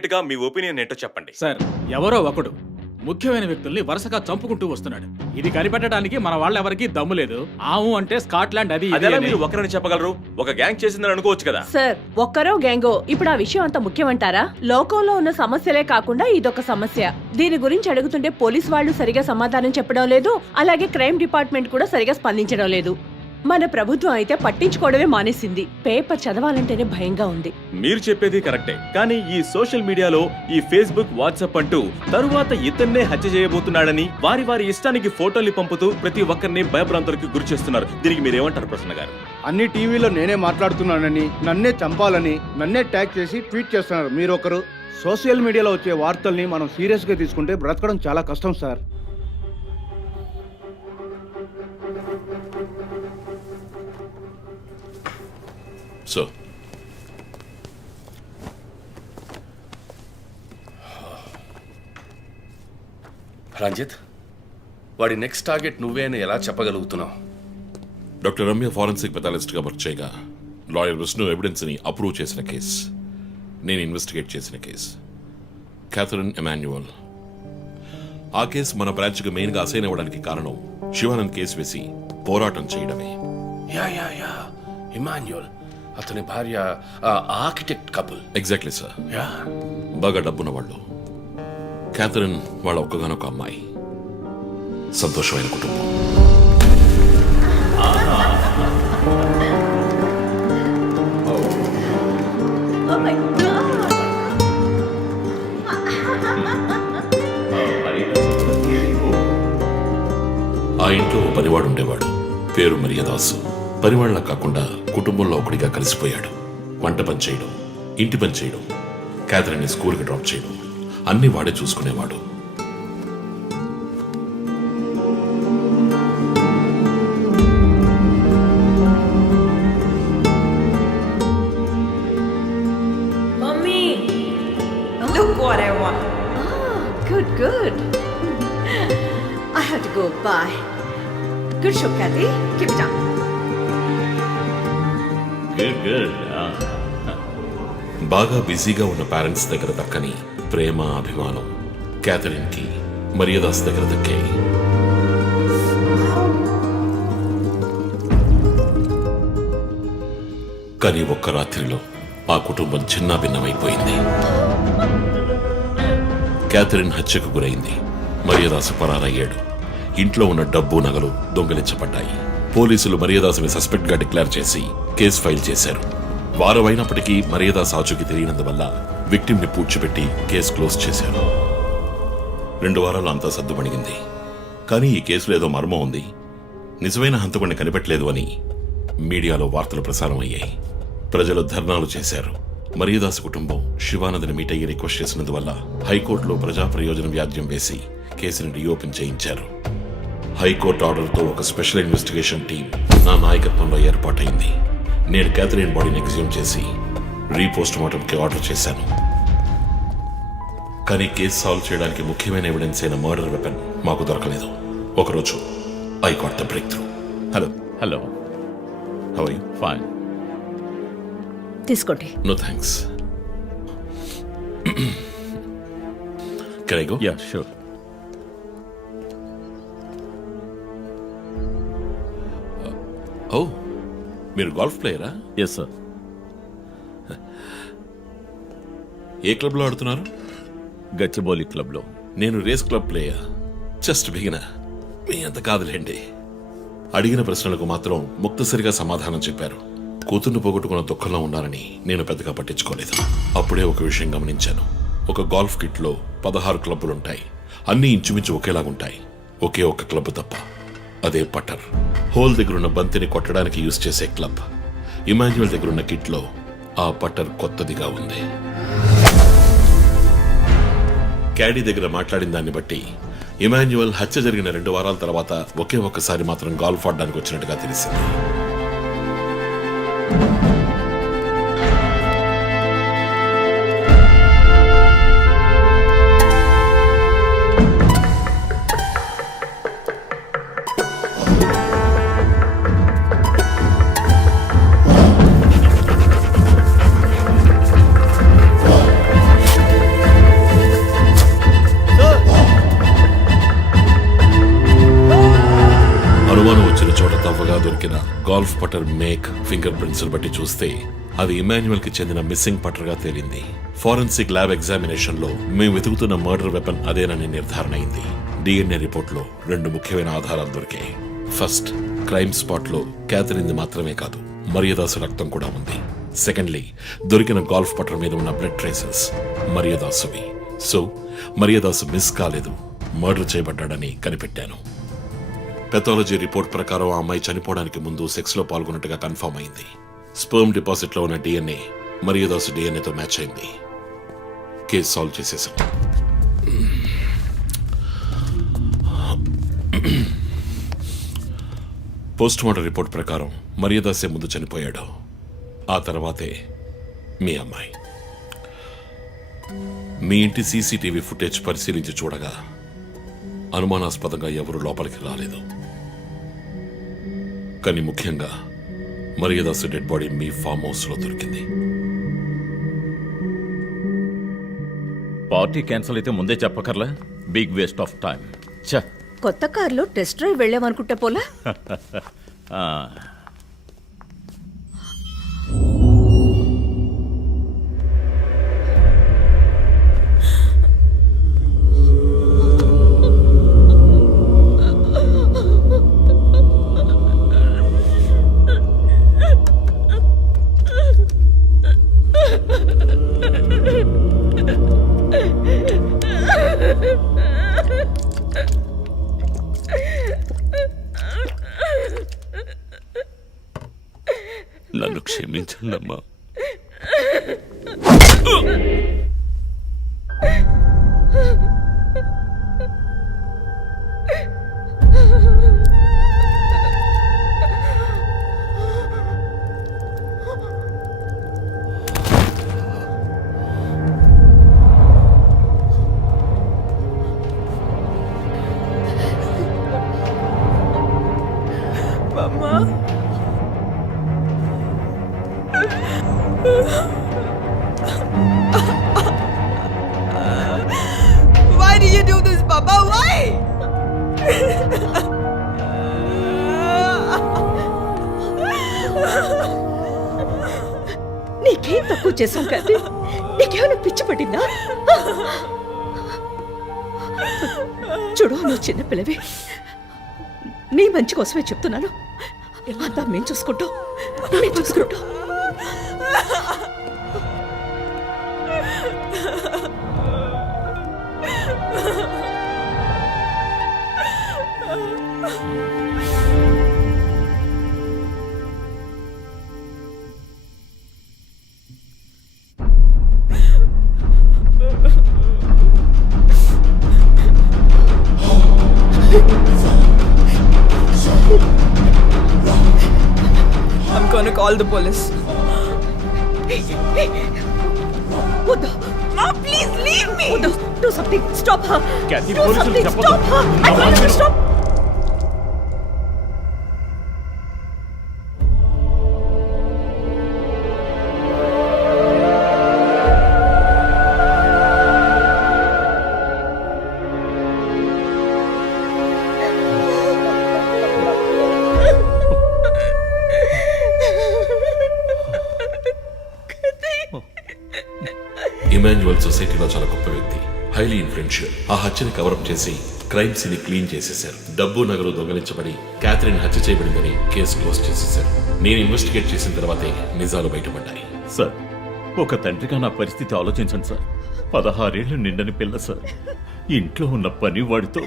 ఇమీడియట్ గా మీ ఒపీనియన్ ఏంటో చెప్పండి. సార్, ఎవరో ఒకడు ముఖ్యమైన వ్యక్తుల్ని వరుసగా చంపుకుంటూ వస్తున్నాడు. ఇది కనిపెట్టడానికి మన వాళ్ళెవరికి దమ్ము లేదు. ఆవు అంటే స్కాట్లాండ్ అది ఇది అదేలా అని. మీరు ఒకరని చెప్పగలరు? ఒక గ్యాంగ్ చేసిందని అనుకోవచ్చు కదా. సార్, ఒక్కరో గ్యాంగో ఇప్పుడు ఆ విషయం అంత ముఖ్యమంటారా? లోకంలో ఉన్న సమస్యలే కాకుండా ఇదొక సమస్య. దీని గురించి అడుగుతుంటే పోలీస్ వాళ్ళు సరిగా సమాధానం చెప్పడం లేదు, అలాగే క్రైమ్ డిపార్ట్మెంట్ కూడా సరిగా స్పందించడం లేదు. మన ప్రభుత్వం అయితే పట్టించుకోవడమే మానేసింది. పేపర్ చదవాలంటేనే భయంగా ఉంది. మీరు చెప్పేది కరెక్టే, కానీ ఈ సోషల్ మీడియాలో ఈ ఫేస్బుక్, వాట్సాప్ అంటూ తరువాత ఇతన్నే హత్య చేయబోతున్నాడని వారి వారి ఇష్టానికి ఫోటోలు పంపుతూ ప్రతి ఒక్కరిని భయభ్రాంతులకు గురి చేస్తున్నారు. దీనికి మీరేమంటారు ప్రసన్న గారు? అన్ని టీవీలో నేనే మాట్లాడుతున్నానని, నన్నే చంపాలని, నన్నే ట్యాగ్ చేసి ట్వీట్ చేస్తున్నారు మీరొకరు. సోషల్ మీడియాలో వచ్చే వార్తల్ని మనం సీరియస్ గా తీసుకుంటే బ్రతకడం చాలా కష్టం సార్. సో రంజిత్, వాడి నెక్స్ట్ టార్గెట్ నువ్వే అని ఎలా చెప్పగలుగుతున్నావు? డాక్టర్ రమ్య ఫారెన్సిక్ పెథాలజిస్ట్గా వర్క్ చేయగా లాయర్ విష్ణు ఎవిడెన్స్ని అప్రూవ్ చేసిన కేస్, నేను ఇన్వెస్టిగేట్ చేసిన కేస్, క్యాథరిన్ ఎమాన్యువల్. ఆ కేసు మన బ్రాంచ్కి మెయిన్గా అసైన్ అవ్వడానికి కారణం శివానంద్ కేసు వేసి పోరాటం చేయడమే. యా యా యా ఇమాన్యుయల్, అతని భార్య ఆర్కిటెక్ట్ కపుల్. Exactly sir. బాగా డబ్బున్న వాళ్ళు. క్యాథరిన్ వాళ్ళ ఒక్కగానొక అమ్మాయి. సంతోషమైన కుటుంబం. ఆ ఇంట్లో పనివాడు ఉండేవాడు, పేరు మరియదాసు. పనివాళ్ళ కాకుండా కుటుంబంలో ఒకడిగా కలిసిపోయాడు. వంట పని చేయడం, ఇంటి పని చేయడం, క్యాథరిన్ని స్కూల్కి డ్రాప్ చేయడం అన్నీ వాడే చూసుకునేవాడు. Mummy, look what I want. Good, good. I have to go. Bye. Good show, Kathy. Keep it up. బాగా బిజీగా ఉన్న పేరెంట్స్ దగ్గర దక్కని ప్రేమ, అభిమానం క్యాథరిన్కి మరియదాస్ దగ్గర దక్కాయి. కానీ ఒక్క రాత్రిలో ఆ కుటుంబం చిన్నాభిన్నమైపోయింది. క్యాథరిన్ హత్యకు గురైంది. మరియదాసు పరారయ్యాడు. ఇంట్లో ఉన్న డబ్బు, నగలు దొంగిలించబడ్డాయి. పోలీసులు మరియదాసుని సస్పెక్ట్ గా డిక్లేర్ చేసి కేసు ఫైల్ చేశారు. వారం అయినప్పటికీ మరియదాస్ ఆచూకీ తెలియనందువల్ల విక్టిమ్ ని పూడ్చిపెట్టి కేసు క్లోజ్ చేశారు. 2 వారాలు అంతా సర్దుమణిగింది. కానీ ఈ కేసులో ఏదో మర్మం ఉంది, నిజమైన హంతకుడిని కనిపెట్టలేదు అని మీడియాలో వార్తలు ప్రసారం అయ్యాయి. ప్రజలు ధర్నాలు చేశారు. మరియదాస్ కుటుంబం శివానంద్ని మీట్ అయ్యి రిక్వెస్ట్ చేసినందువల్ల హైకోర్టులో ప్రజా ప్రయోజన వ్యాజ్యం వేసి కేసుని రీఓపెన్ చేయించారు. హైకోర్టు ఆర్డర్తో ఒక స్పెషల్ ఇన్వెస్టిగేషన్ టీం నా నాయకత్వంలో ఏర్పాటైంది. నేను క్యాథరిన్ బాడీని ఎగ్జ్యూమ్ చేసి రీపోస్ట్ మార్టంకి ఆర్డర్ చేశాను. కానీ కేసు సాల్వ్ చేయడానికి ముఖ్యమైన ఎవిడెన్స్ అయిన మర్డర్ వెపన్ మాకు దొరకలేదు. ఒకరోజు I got the breakthrough. Hello how are you? Fine. తీసుకోండి. No thanks. Can I go? Yeah sure. Oh, మీరు గోల్ఫ్ ప్లేయరా? Yes sir. ఏ క్లబ్లో ఆడుతున్నారు? గచ్చిబౌలి క్లబ్లో. నేను race club player, just beginner. మీ అంత కాదులేండి. అడిగిన ప్రశ్నలకు మాత్రం ముక్తసరిగా సమాధానం చెప్పారు. కూతుర్ని పోగొట్టుకున్న దుఃఖంలో ఉన్నారని నేను పెద్దగా పట్టించుకోలేదు. అప్పుడే ఒక విషయం గమనించాను. ఒక గోల్ఫ్ కిట్లో 16 క్లబ్బులుంటాయి. అన్నీ ఇంచుమించు ఒకేలాగుంటాయి. ఒకే ఒక్క క్లబ్ తప్ప, అదే పట్టర్. హోల్ దగ్గరున్న బంతిని కొట్టడానికి యూజ్ చేసే క్లబ్. ఇమాన్యువల్ దగ్గరున్న కిట్లో ఆ పట్టర్ కొత్తదిగా ఉంది. క్యాడీ దగ్గర మాట్లాడిన దాన్ని బట్టి ఇమాన్యువల్ హత్య జరిగిన 2 వారాల తర్వాత ఒకే ఒక్కసారి మాత్రం గాల్ఫ్ ఆడడానికి వచ్చినట్టుగా తెలిసింది. గాల్ఫ్ పటర్ మేక్ ఫింగర్ ప్రింట్స్ బట్టి చూస్తే అవి ఇమాన్యుయల్ కి చెందిన మిస్సింగ్ పటర్గా తేలింది. ఫోరెన్సిక్ ల్యాబ్ ఎగ్జామినేషన్ లో మేము వెతుకుతున్న మర్డర్ వెపన్ అదేనని నిర్ధారణ అయింది. డిఎన్ఏ రిపోర్ట్ లో 2 ముఖ్యమైన ఆధారాలు దొరికాయి. ఫస్ట్, క్రైమ్ స్పాట్ లో క్యాథరిన్ మాత్రమే కాదు, మరియదాసు రక్తం కూడా ఉంది. సెకండ్లీ, దొరికిన గాల్ఫ్ పటర్ మీద ఉన్న బ్లడ్ ట్రేసెస్ మరియదాసువి. సో మరియదాసు మిస్ కాలేదు, మర్డర్ చేయబడ్డాడని కనిపెట్టాను. పెథాలజీ రిపోర్ట్ ప్రకారం ఆ అమ్మాయి చనిపోవడానికి ముందు సెక్స్ లో పాల్గొన్నట్టుగా కన్ఫర్మ్ అయింది. స్పర్మ్ డిపాజిట్ లో ఉన్న డిఎన్ఏ మరియదాసు డిఎన్ఏతో మ్యాచ్ అయింది. కేసు సాల్వ్ చేసేసాం. పోస్ట్ మార్టం రిపోర్ట్ ప్రకారం మరియదాసే ముందు చనిపోయాడు, ఆ తర్వాతే మీ అమ్మాయి. మీ ఇంటి సీసీటీవీ ఫుటేజ్ పరిశీలించి చూడగా అనుమానాస్పదంగా ఎవరూ లోపలికి రాలేదు. కానీ ముఖ్యంగా మరియదాసు డెడ్ బాడీ మీ ఫామ్ హౌస్ లో దొరికింది. పార్టీ క్యాన్సిల్ అయితే ముందే చెప్పకర్లా, బిగ్ వేస్ట్ ఆఫ్ టైం. కొత్త కారులో టెస్ట్ డ్రైవ్ వెళ్ళామనుకుంటే పోలా. నన్ను క్షమించండమ్మా. Why did you do this, Papa? Why? నీకేం తక్కువ చేశాం కదా? నీకేమైనా పిచ్చి పట్టిందా? చూడు, నువ్వు చిన్న పిల్లవి, నీ మంచి కోసమే చెప్తున్నాను. అంతా మేము చూసుకుంటాం. I'm gonna call the police. What the? Mom, please leave me. What the? Do something. Stop her. Kathy, Do police something. will support Stop her. I told you to stop. Emmanuel సొసైటీలో చాలా గొప్ప వ్యక్తి, హైలీ ఇన్ఫ్లుయెన్షియల్. ఆ హత్యని cover up చేసి crime scene clean చేసేశారు. డబ్బు నగలు దొంగలించబడి Catherine హత్య చేయబడిందని కేసు క్లోజ్ చేసేశారు. నేను ఇన్వెస్టిగేట్ చేసిన తర్వాతే నిజాలు బయటపడ్డాయి. సార్, ఒక తండ్రిగా నా పరిస్థితి ఆలోచించండి సార్. 16 ఏళ్లు నిండని పిల్ల సార్. ఇంట్లో ఉన్న పని వాడితో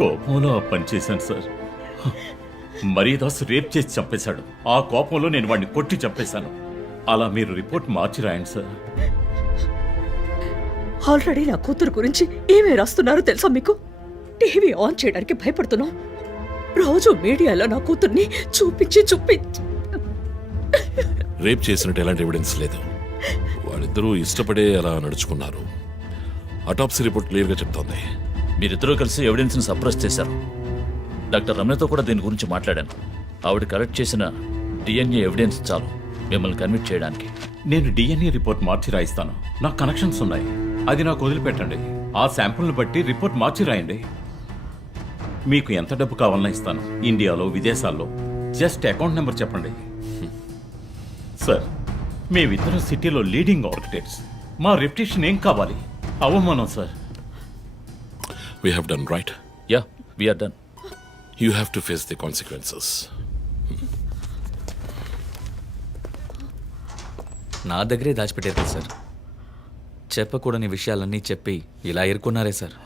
కోపంలో ఆ పని చేశాను సార్. మరియదాసు రేప్ చేసి చంపేశాడు. ఆ కోపంలో నేను వాడిని కొట్టి చంపేశాను. అలా మీరు రిపోర్ట్ మార్చి రాయండి సార్. ఆల్రెడీ నా కూతురు గురించి ఏమేమి రాస్తున్నారో తెలుసా మీకు? టీవీ ఆన్ చేయడానికి భయపడుతున్నాం. రోజు మీడియాలో నా కూతుర్ని చూపించి రేప్ చేసినట్టు ఎలాంటి ఎవిడెన్స్ లేదు. వాళ్ళిద్దరూ ఇష్టపడే అలా నడుచుకున్నారు. అటాప్సీ రిపోర్ట్ క్లియర్ గా చెప్తోంది. మీరిద్దరూ కలిసి ఎవిడెన్స్ ని సప్రెస్ చేశారు. డాక్టర్ రమ్యతో కూడా దీని గురించి మాట్లాడాను. ఆవిడ కలెక్ట్ చేసిన డిఎన్ఏ ఎవిడెన్స్ చాలు మిమ్మల్ని కన్విట్ చేయడానికి. నేను డిఎన్ఏ రిపోర్ట్ మార్చి రాయిస్తాను. నాకు కనెక్షన్స్ ఉన్నాయి. అది నాకు వదిలిపెట్టండి. ఆ శాంపుల్ని బట్టి రిపోర్ట్ మార్చి రాయండి. మీకు ఎంత డబ్బు కావాలన్నా ఇస్తాను. ఇండియాలో, విదేశాల్లో జస్ట్ అకౌంట్ నెంబర్ చెప్పండి. సార్, మేమిద్దరం సిటీలో లీడింగ్ ఆర్కిటెక్ట్స్. మా రెప్యుటేషన్ ఏం కావాలి? అవమానం sir. We have done right. Yeah, we're done. You have to face the consequences. నా దగ్గరే దాచిపెట్టారు కదా సార్. చెప్పకూడని విషయాలన్నీ చెప్పి ఇలా ఇరుక్కున్నారే సార్.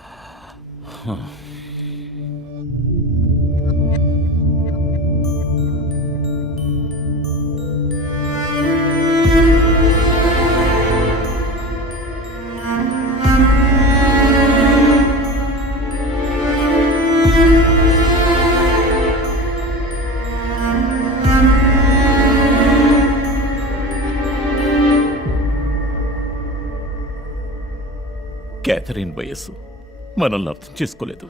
క్యాథరిన్ వయస్సు మనల్ని అర్థం చేసుకోలేదు.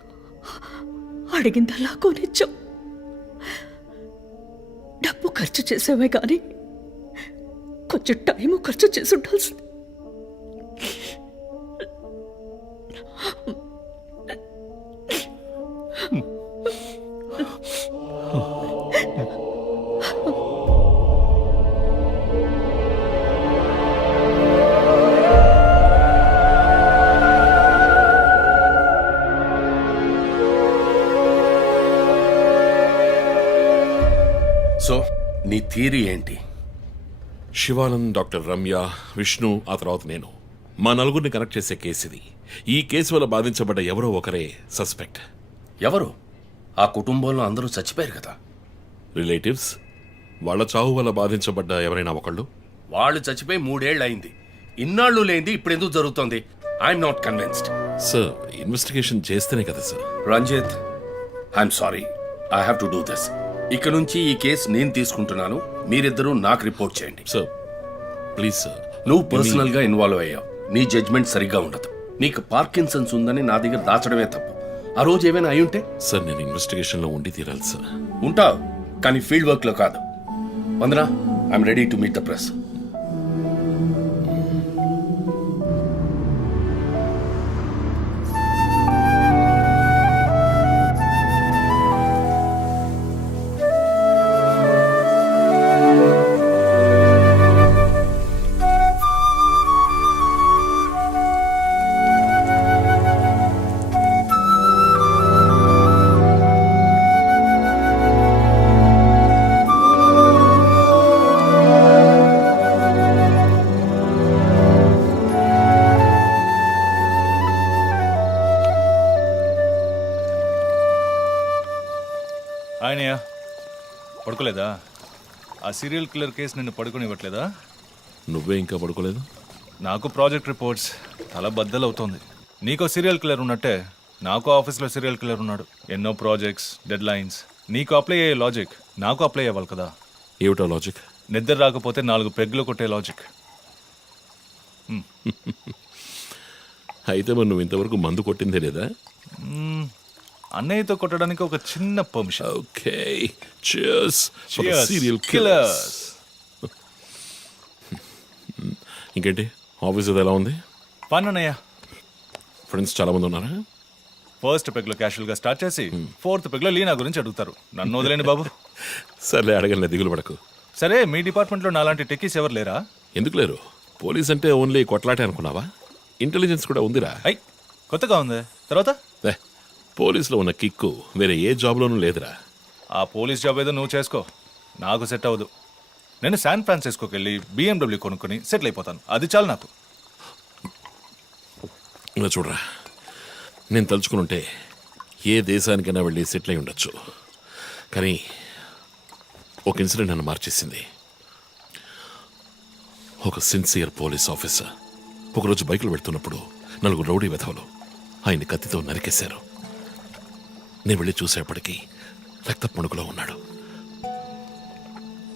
అడిగిందల్లా కొనిచ్చాం. డబ్బు ఖర్చు చేసామే కానీ కొంచెం టైము ఖర్చు చేసి ఉండాల్సింది. సో నీ థియరీ ఏంటి? శివానంద్, డాక్టర్ రమ్య, విష్ణు, ఆ తర్వాత నేను, మా నలుగురిని కనెక్ట్ చేసే కేసు ఇది. ఈ కేసు వల్ల బాధించబడ్డ ఎవరో ఒకరే సస్పెక్ట్. ఎవరు? ఆ కుటుంబంలో అందరూ చచ్చిపోయారు కదా. రిలేటివ్స్. వాళ్ళ చావు వల్ల బాధించబడ్డ ఎవరైనా ఒకళ్ళు. వాళ్ళు చచ్చిపోయి 3 ఏళ్ళు అయింది. ఇన్నాళ్ళు లేనిది ఇప్పుడు ఎందుకు జరుగుతోంది? I'm not convinced. Sir, investigation చేస్తేనే కదా sir. Ranjith, I'm sorry, I have to do this. ఇక నుంచి ఈ కేసు నేను తీసుకుంటున్నాను. మీరిద్దరూ నాకు రిపోర్ట్ చేయండి. Sir please sir. నువ్వు పర్సనల్ గా ఇన్వాల్వ్ అయ్యావు. నీ జడ్జ్మెంట్ సరిగ్గా ఉండదు. నీకు పార్కిన్సన్స్ ఉందని నా దగ్గర దాచడమే తప్పు. ఆ రోజు ఏమైనా అయి ఉంటే? సార్, నేను ఇన్వెస్టిగేషన్ లో ఉండి తీరాలి సార్. ఉంటావు, కానీ ఫీల్డ్ వర్క్ లో కాదు. Vandana, I'm ready to meet the press. ఆయనయ్య, పడుకోలేదా? ఆ సీరియల్ కిల్లర్ కేసు నిన్ను పడుకోనివ్వట్లేదా? నువ్వే ఇంకా పడుకోలేదు? నాకు ప్రాజెక్ట్ రిపోర్ట్స్ తల బద్దలవుతోంది. నీకో సీరియల్ కిల్లర్ ఉన్నట్టే నాకు ఆఫీస్లో సీరియల్ కిల్లర్ ఉన్నాడు. ఎన్నో ప్రాజెక్ట్స్, డెడ్ లైన్స్. నీకు అప్లై అయ్యే లాజిక్ నాకు అప్లై అవ్వాలి కదా. ఏమిటో లాజిక్? నిద్ర రాకపోతే 4 పెగ్గులు కొట్టే లాజిక్. అయితే మరి నువ్వు ఇంతవరకు మందు కొట్టిందే లేదా? అన్నయ్యతో కొట్టడానికి ఒక చిన్న permission. Okay, cheers for the Cheers, serial killers. ఇంకేంటి, ఆఫీస్ అది ఎలా ఉంది? ఫన్ అన్నయ్య. ఫ్రెండ్స్ చాలా మంది ఉన్నారా? ఫస్ట్ పెగ్లో క్యాషువల్ గా స్టార్ట్ చేసి 4th పెగ్లో లీనా గురించి అడుగుతారు. నన్ను వదిలేండి బాబు. సర్లే, అడగలే, దిగులు పడకు. సరే, మీ డిపార్ట్మెంట్లో నాలాంటి టెక్కీస్ ఎవరు లేరా? ఎందుకు లేరు? పోలీస్ అంటే ఓన్లీ కొట్లాటే అనుకున్నావా? ఇంటెలిజెన్స్ కూడా ఉందిరా. కొత్తగా ఉంది. తర్వాత పోలీసులో ఉన్న కిక్కు వేరే ఏ జాబ్లోనూ లేదురా. ఆ పోలీస్ జాబ్ ఏదో నువ్వు చేసుకో, నాకు సెట్ అవ్వదు. నేను శాన్ ఫ్రాన్సిస్కోకి వెళ్ళి BMW కొనుక్కొని సెటిల్ అయిపోతాను. అది చాలు నాకు. ఇలా చూడరా, నేను తలుచుకునుంటే ఏ దేశానికైనా వెళ్ళి సెటిల్ అయి ఉండొచ్చు. కానీ ఒక ఇన్సిడెంట్ నన్ను మార్చేసింది. ఒక సిన్సియర్ పోలీస్ ఆఫీసర్ ఒకరోజు బైకులు పెడుతున్నప్పుడు 4 రౌడీ వెధవలు ఆయన్ని కత్తితో నరికేశారు. నేను వెళ్ళి చూసేపటికి రక్తపు మడుగులో ఉన్నాడు.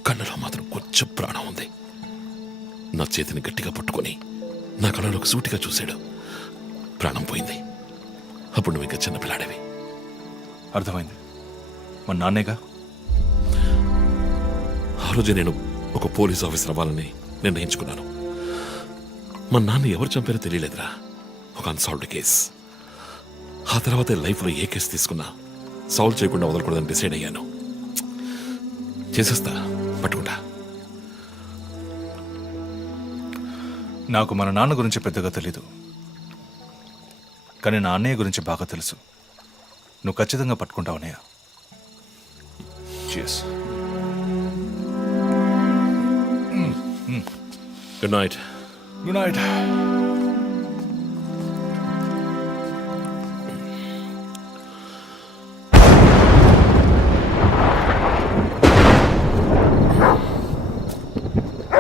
కళ్ళలో మాత్రం కొంచెం ప్రాణం ఉంది. నా చేతిని గట్టిగా పట్టుకొని నా కళ్ళలోకి సూటిగా చూశాడు. ప్రాణం పోయింది. అప్పుడు నువ్వు ఇంకా చిన్నపిల్లాడేవి. అర్థమైంది. మా నాన్నేగా. ఆ రోజే నేను ఒక పోలీస్ ఆఫీసర్ అవ్వాలని నిర్ణయించుకున్నాను. మా నాన్న ఎవరు చంపారో తెలియలేదురా. ఒక అన్సాల్వ్డ్ కేస్. ఆ తర్వాతే లైఫ్లో ఏ కేసు తీసుకున్నా సాల్వ్ చేయకుండా వదలకూడదని డిసైడ్ అయ్యాను. చేసేస్తా, పట్టుకుంటా. నాకు మన నాన్న గురించి పెద్దగా తెలీదు, కానీ నా అన్నయ్య గురించి బాగా తెలుసు. నువ్వు ఖచ్చితంగా పట్టుకుంటావు అన్నయ్య. Cheers. Good night. Good night.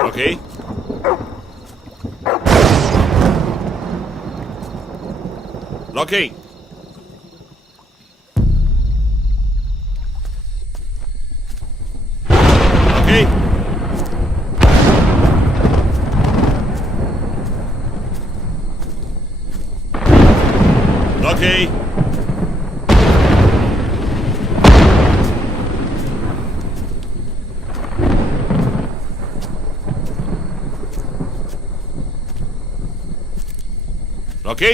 Okay, okay. Okay, okay. Okay,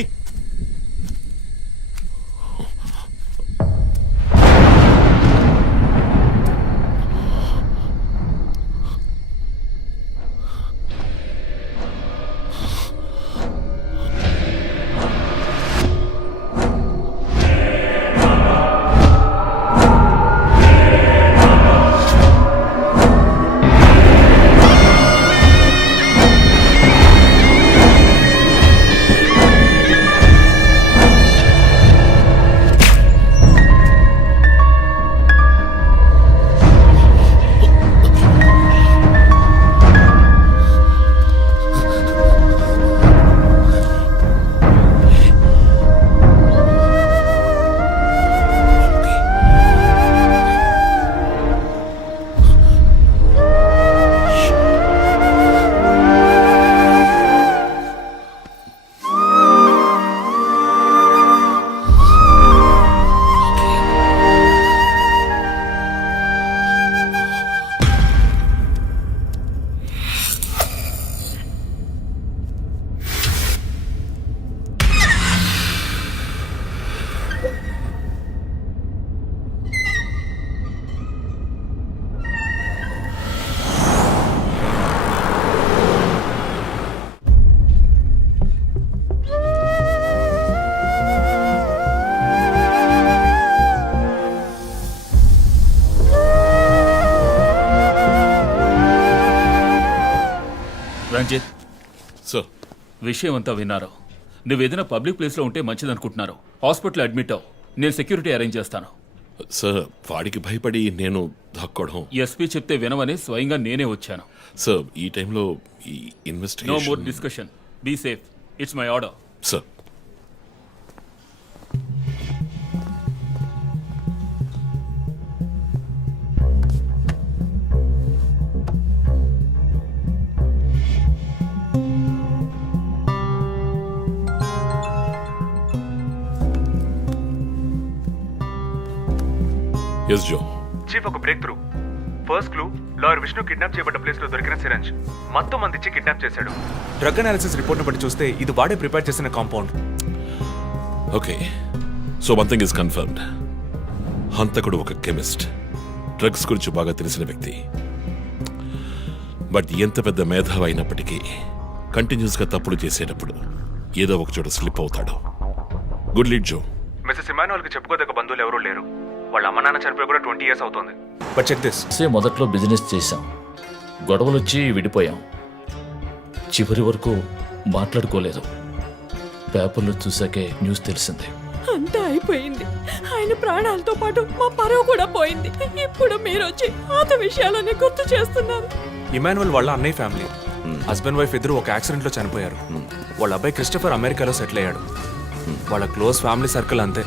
Ranjith, sir, విషయం అంతా విన్నారు. నువ్వు ఏదైనా పబ్లిక్ ప్లేస్లో ఉంటే మంచిదనుకుంటున్నారు. హాస్పిటల్ అడ్మిట్ అవ్వు, నేను సెక్యూరిటీ అరేంజ్ చేస్తాను. సార్, వాడికి భయపడి నేను దాక్కోవడం. ఎస్పీ చెప్తే వినవని స్వయంగా నేనే వచ్చాను. సార్, ఈ టైంలో ఈ no more investigation. Discussion. Be safe. It's my order. Sir, yes Joe. Chief, ఒక breakthrough. First clue, lawyer Vishnu kidnap చేయబడ్డ ప్లేస్ లో దొరికిన సిరంజ్ మొత్తం మంది ఇచ్చి కిడ్నాప్ చేశాడు. డ్రగ్ అనాలిసిస్ రిపోర్ట్ ను బట్టి చూస్తే ఇది వాడే ప్రిపేర్ చేసిన compound. Okay, so one thing is confirmed. హంతకుడు ఒక కెమిస్ట్, డ్రగ్స్ గురించి బాగా తెలిసిన వ్యక్తి. బట్ ఎంత పెద్ద మేధావి అయినప్పటికీ కంటిన్యూస్గా తప్పులు చేసేటప్పుడు ఏదో ఒక చోట స్లిప్ అవుతాడు. గుడ్ లీడ్ జో. మిస్సెస్ ఇమానువల్ కి చెప్పుకోదగ్గ బంధువులు ఎవరూ లేరు. వాళ్ళ అమ్మ నాన్న చనిపోయి కూడా 20 years అవుతుంది. But check this. మొదట్లో బిజినెస్ చేశాం, గొడవలు వచ్చి విడిపోయాం. చివరి వరకు మాట్లాడుకోలేదు. పేపర్లో చూసాకే న్యూస్ తెలిసింది. అంతా అయిపోయింది. ఆయన ప్రాణాలతో పాటు మా పరువు కూడా పోయింది. ఇప్పుడు మీరు వచ్చి పాత విషయాలని గుర్తు చేస్తున్నారు. ఇమానువల్ వాళ్ళ అన్నయ్య ఫ్యామిలీ, హస్బెండ్ వైఫ్ ఇద్దరు ఒక యాక్సిడెంట్ లో చనిపోయారు. వాళ్ళ అబ్బాయి క్రిస్టఫర్ అమెరికాలో సెటిల్ అయ్యాడు. వాళ్ళ క్లోజ్ ఫ్యామిలీ సర్కిల్ అంతే.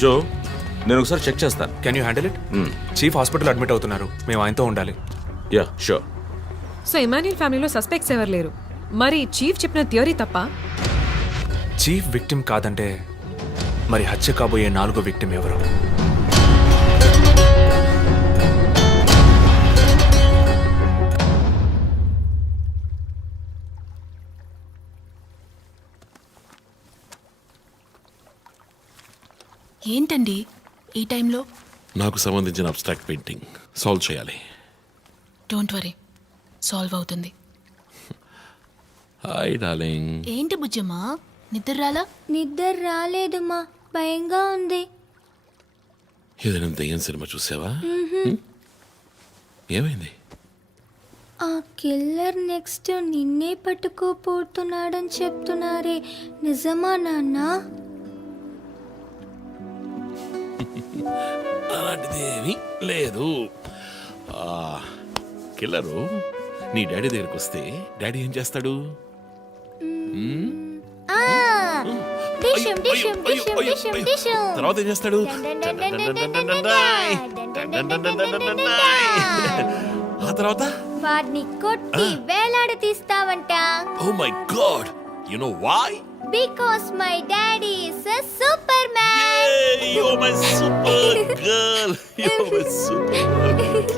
జో, నేను ఒకసారి చెక్ చేస్తాను. Can you handle it? Chief hospital admit అవుతున్నారు, మేము ఆయనతో ఉండాలి. Yeah, sure. సో ఇమాన్యుల్ ఫ్యామిలీలో సస్పెక్ట్స్ ఎవరు లేరు. మరి చీఫ్ చెప్పిన థియరీ తప్ప? చీఫ్ విక్టిమ్ కాదంటే మరి హత్య కాబోయే 4వ విక్టిమ్ ఎవరు? ఏంటండి ఈ టైంలో? నాకు సంబంధించిన అబ్స్ట్రాక్ట్ పెయింటింగ్ సాల్వ్ చేయాలి. డోంట్ వరీ, సాల్వ్ అవుతుంది. Hi darling. ఏంటి బుజ్జమ్మా, నిద్ర రాలా? నిద్ర రాలేదమ్మా, భయంగా ఉంది. ఏదైనా దెయ్యం సినిమా చూసావా? ఏమైంది? ఆ కిల్లర్ నెక్స్ట్ నిన్నే పట్టుకోపోతున్నాడని చెప్తున్నారే, నిజమా నాన్న? అలాంటిదేమీ లేదు. కిల్లరు నీ డాడీ దగ్గరికి వస్తే డాడీ ఏం చేస్తాడు? తర్వాత ఏం చేస్తాడు? ఆ తర్వాత వాడిని కొట్టి వేలాడ తీస్తావంట. Oh my god, you know why? Because my daddy is a Superman. Yay, you're my super girl. You're my super girl.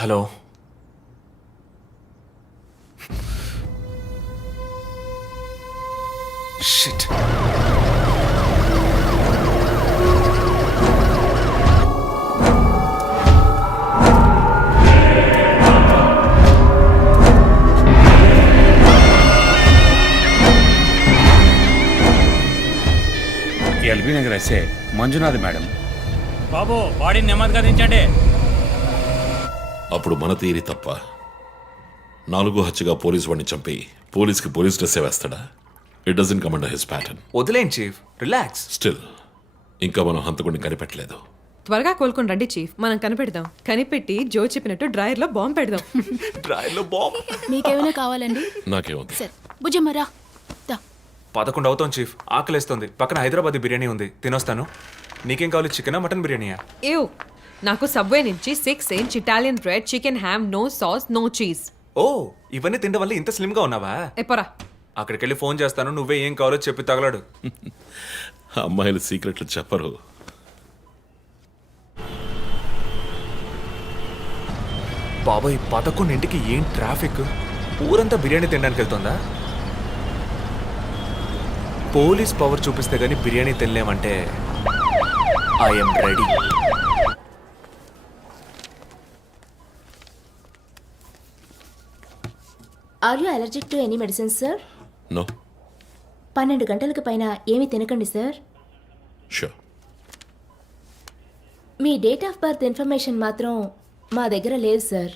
Hello, shit. LB Nagar SA Manjunath madam. బాబు బాడీని నెమ్మదిగా దించండి. అప్పుడు మన తీరి తప్ప 4 హత్యగా పోలీస్ వాడిని చంపి పోలీస్కి పోలీస్ డ్రెస్సే వేస్తాడా? It doesn't come under his pattern. వదిలేండి చీఫ్, రిలాక్స్. స్టిల్ ఇంకా మనం హంతకుడిని కనిపెట్టలేదు. త్వరగా కోలుకొని రండి చీఫ్, మనం కనిపెడదాం. కనిపెట్టి జో చెప్పినట్టు డ్రాయర్లో బాంబు పెడదాం. డ్రాయర్లో బాంబ్? మీకేమైనా కావాలండి? నాకేముంది. సరే బుజ్జమ్మ రా. 11 అవుతాం చీఫ్, ఆకలేస్తుంది. పక్కన హైదరాబాద్ బిర్యానీ ఉంది, తినొస్తాను. నీకేం కావాలి, చికెనా మటన్ బిర్యానీయా? ఏవ్, నాకు సబ్వే నుంచి 6 inch Italian bread, chicken ham, no sauce, no cheese. Oh, ఇవన్నీ తినడం వల్ల ఇంత స్లిమ్ గా ఉన్నావా? ఎప్పరా అక్కడికి వెళ్ళి ఫోన్ చేస్తాను, నువ్వే ఏం కావాలో చెప్పి తగలడు. అమ్మాయిలు సీక్రెట్లు చెప్పరు. బాబాయ్ 11ంటికి ఏం ట్రాఫిక్! ఊరంతా బిర్యానీ తినడానికి వెళ్తుందా? పోలీస్ పవర్ చూపిస్తే గానీ బిర్యానీ తినలేమంటే I'm ready. Are you allergic to any medicine sir? No. 12 గంటలకు పైన ఏమీ తినకండి సార్. షూర్. మీ డేట్ ఆఫ్ బర్త్ ఇన్ఫర్మేషన్ మాత్రం మా దగ్గర లేదు సార్.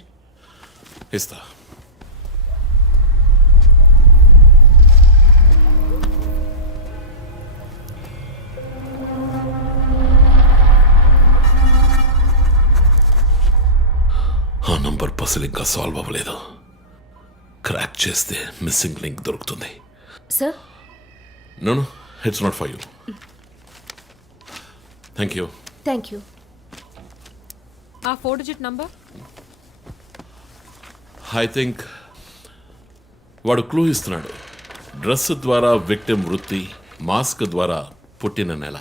ఇస్తా. ఆ నంబర్ పసిల్ ఇంకా సాల్వ్ అవ్వలేదు. క్రాక్ చేస్తే మిస్సింగ్ లింక్ దొరుకుతుంది. Sir? No, it's not for you. Thank you. Thank you. ఆ 4 డిజిట్ నంబర్? ఐ థింక్ వాడు క్లూ ఇస్తున్నాడు. డ్రెస్ ద్వారా విక్టిమ్ వృత్తి, మాస్క్ ద్వారా పుట్టిన నెల.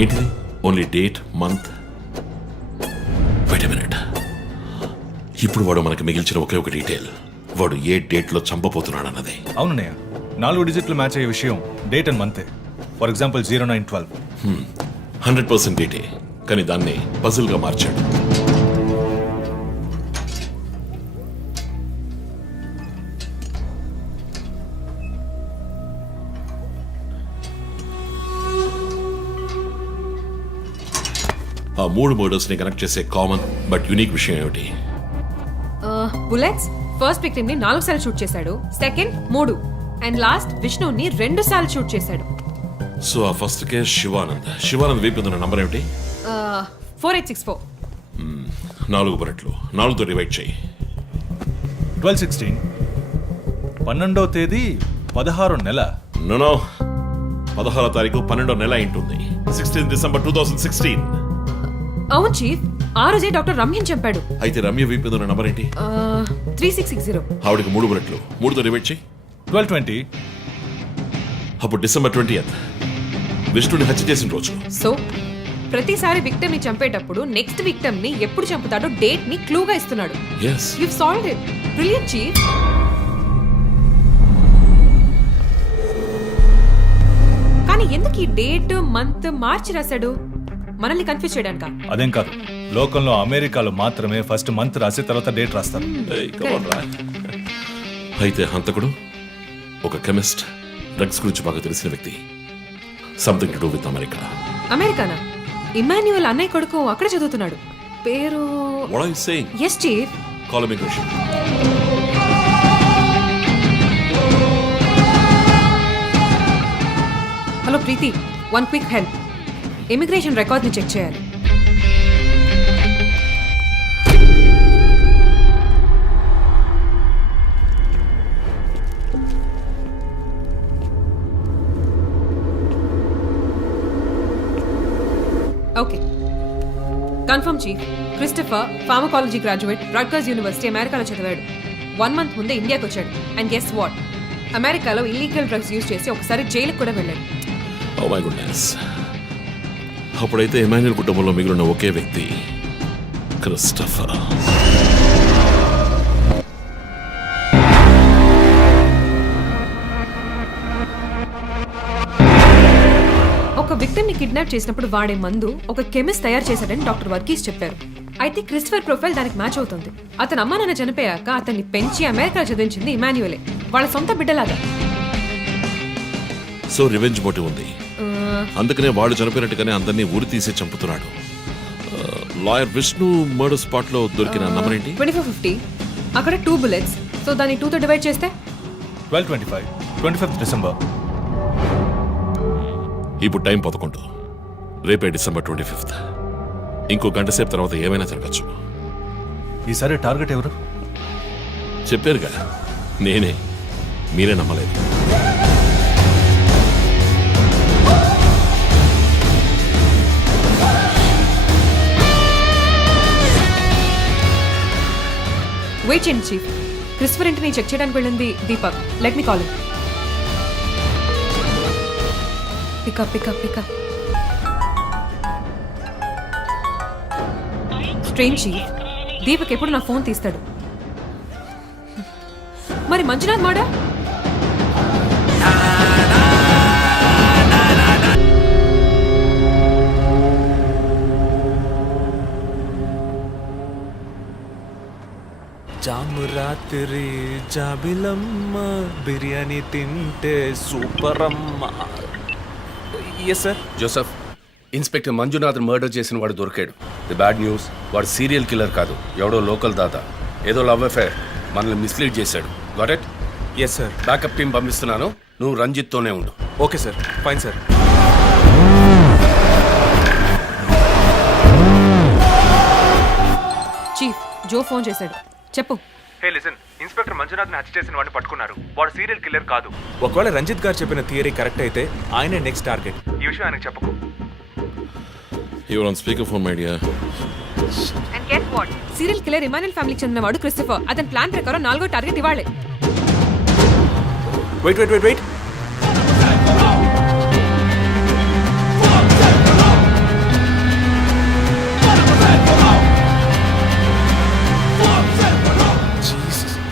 ఏంటిది? Only date, month. Wait a minute. ఇప్పుడు వాడు మనకి మిగిల్చిన ఒకే ఒక డీటెయిల్, వాడు ఏ డేట్లో చంపబోతున్నాడు అన్నది. అవునన్నయ్య, 4 డిజిట్లు మ్యాచ్ అయ్యే విషయం డేట్ అండ్ మంతే. For example 0912. 100% డేటే, కానీ దాన్ని పజిల్గా మార్చాడు. ఆ 3 మర్డర్స్ ని కనెక్ట్ చేసే కామన్ బట్ యూనిక్ విషయం ఏమిటి? బుల్లెట్స్. ఫస్ట్ విక్టిమ్ ని 4 సార్లు షూట్ చేశాడు, సెకండ్ 3, అండ్ లాస్ట్ విష్ణుని 2 సార్లు షూట్ చేశాడు. సో ఆ ఫస్ట్ కేస్ శివానంద్ వీపు ఉన్న నంబర్ ఏమిటి? 4864. 4 బుల్లెట్లు 4తో డివైడ్ చేయి. 1216. 12వ తేదీ 16 నెల. నో 16వ తారీఖు 12వ నెల ఉంటుంది. 16 డిసెంబర్ 2016. అవును చీఫ్, ఆ రోజే డాక్టర్ రమ్యని చంపాడు. అయితే రమ్య వీపు మీద ఉన్న నంబర్ ఏంటి? 3660. ఆవిడకి 3 బుల్లెట్లు, 3తో డివైడ్ చేయి. 1220. అప్పుడు డిసెంబర్ 20th విష్ణుని హత్య చేసిన రోజు. సో ప్రతిసారి విక్టిమ్ ని చంపేటప్పుడు నెక్స్ట్ విక్టిమ్ ని ఎప్పుడు చంపుతాడో డేట్ ని క్లూగా ఇస్తున్నాడు. Yes, you solved it. Brilliant chief. కానీ ఎందుకు ఈ డేట్ మంత్ మార్చి రాశాడు? మనల్ని కన్ఫ్యూజ్ చేయడానికా? అదేం కాదు, లోకంలో అమెరికాలో మాత్రమే ఫస్ట్ మంత్ రాసి తర్వాత డేట్ రాస్తారు. అయితే హంతకుడు ఒక కెమిస్ట్, డ్రగ్స్ గురించి బాగా తెలిసిన వ్యక్తి. Something to do with America. అమెరికానా? ఇమాన్యుయల్ అన్నయ్య కొడుకు అక్కడ చదువుతున్నాడు. పేరు What are you saying? Yes chief. Call immigration. Hello Preethi, one quick help. Immigration record ని చెక్ చేయాలి. Okay, confirm chief. Christopher pharmacology graduate, Rutgers university, అమెరికాలో చదివాడు. 1 month ముందే ఇండియాకి వచ్చాడు. And guess what? అమెరికాలో ఇల్లీగల్ డ్రగ్స్ యూజ్ చేసి ఒకసారి జైలుకి కూడా వెళ్ళాడు. Oh my goodness. అప్పుడైతే ఎమాన్యుయల్ కుటుంబంలో మిగిలిన ఒకే వ్యక్తి క్రిస్టఫర్. ఒక విక్టిమ్ ని కిడ్నాప్ చేసినప్పుడు వాడే మందు ఒక కెమిస్ట్ తయారు చేశాడని డాక్టర్ వర్గీస్ చెప్పారు. అయితే క్రిస్టఫర్ ప్రొఫైల్ దానికి మ్యాచ్ అవుతుంది. అతను అమ్మ నాన్న చనిపోయాక అతన్ని పెంచి అమెరికా చదివించింది ఇమాన్యుయలే, వాళ్ళ సొంత బిడ్డలాగా. సో రివెంజ్ మోటివ్ ఉంది. అందుకనే వాడు చనిపోయినట్టుగానే అందరినీ ఊరి తీసి చంపుతున్నాడు. లాయర్ విష్ణు మర్డర్ స్పాట్ లో దొరికిన నంబర్ ఏంటి? 2450. అక్కడ 2 bullets. సో దాన్ని 2తో డివైడ్ చేస్తే 1225. 25th December. ఇప్పుడు టైం 11. రేపే డిసెంబర్ 25th. ఇంకో గంట సేపు తర్వాత ఏమైనా జరగచ్చు. ఈసారి టార్గెట్ ఎవరు? చెప్పారుగా, నేనే. మీరే నమ్మలేదు. వెయిట్ చేయండి చీఫ్. క్రిస్టఫర్ ఇంటిని చెక్ చేయడానికి వెళ్ళింది Deepak. Let me call him. Pick up pick up pick up. Strange chief, Deepak ఎప్పుడు నా ఫోన్ తీస్తాడు. మరి మంజునాథ్ మాడా? జాము రాత్రి జాబిలమ్మ బిర్యానీ తింటే సూపర్ అమ్మ. Yes sir. Joseph, inspector Manjunath murder చేసిన వాడు దొరికాడు. ది బ్యాడ్ న్యూస్, వాడు సీరియల్ కిల్లర్ కాదు, ఎవడో లోకల్ దాత. ఏదో లవ్ అఫైర్, మనల్ని మిస్లీడ్ చేశాడు. Got it? Yes sir. Backup team పంపిస్తున్నాను, నువ్వు రంజిత్తోనే ఉండు. Okay sir, fine sir. Chief, Joe phone చేశాడు. చెప్పు. హే లిసన్, ఇన్స్పెక్టర్ మంజునాథ్ ని హత్య చేసిన వాడిని పట్టుకున్నారు. వాడు సీరియల్ కిల్లర్ కాదు. ఒకవేళ రంజిత్ గారు చెప్పిన థియరీ కరెక్ట్ అయితే ఆయనే నెక్స్ట్ టార్గెట్. ఈ విషయం ఆయనకు చెప్పకు. You're on speaker phone my dear. And guess what? Serial killer Emmanuel ఫ్యామిలీకి చెందినవాడు క్రిస్టఫర్. అతని ప్లాన్ ప్రకారం 4వ టార్గెట్ ఇవాళే. Wait wait wait wait.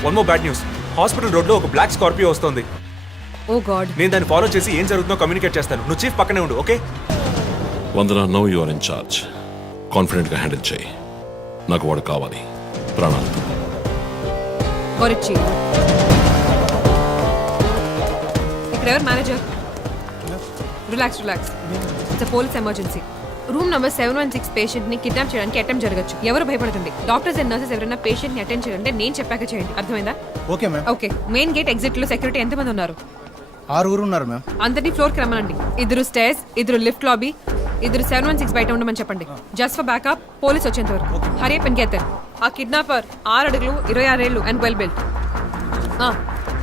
One more bad news. Hospital road లో ఒక బ్లాక్ స్కార్పియో వస్తుంది. Oh god. నేను దాన్ని ఫాలో చేసి ఏం జరుగుతుందో కమ్యూనికేట్ చేస్తాను. నువ్వు చీఫ్ పక్కనే ఉండు, okay? Vandana, now you are in charge. Confident గా హ్యాండిల్ చేయి. నాకు వాడు కావాలి, ప్రాణాలు. చీఫ్, ఇక్కడ ఎవరు manager? Relax relax. It's police emergency. Room number 716 patient ని కిడ్నాప్ చేయడానికి అటెంప్ట్ జరగచ్చు. ఎవరు భయపడుతుంది. డాక్టర్స్ అండ్ నర్సెస్ ఎవరైనా పేషెంట్ ని అటెండ్ చేయాలంటే నేను చెప్పాక చేయండి. అర్థమైందా? Okay ma'am. Okay. Main gate exit లో సెక్యూరిటీ ఎంతమంది ఉన్నారు? 6 ఉన్నారు మ్యామ్. అందరినీ ఫ్లోర్ కి రమ్మనండి. 2 స్టేర్స్, 2 లిఫ్ట్ లాబీ, 2 716 బయట ఉండమని చెప్పండి. జస్ట్ ఫర్ బ్యాకప్, పోలీస్ వచ్చేంత వరకు. Hurry up and get there. ఆ కిడ్నాపర్ 6 అడుగులు 26 ఏళ్ళు and well built.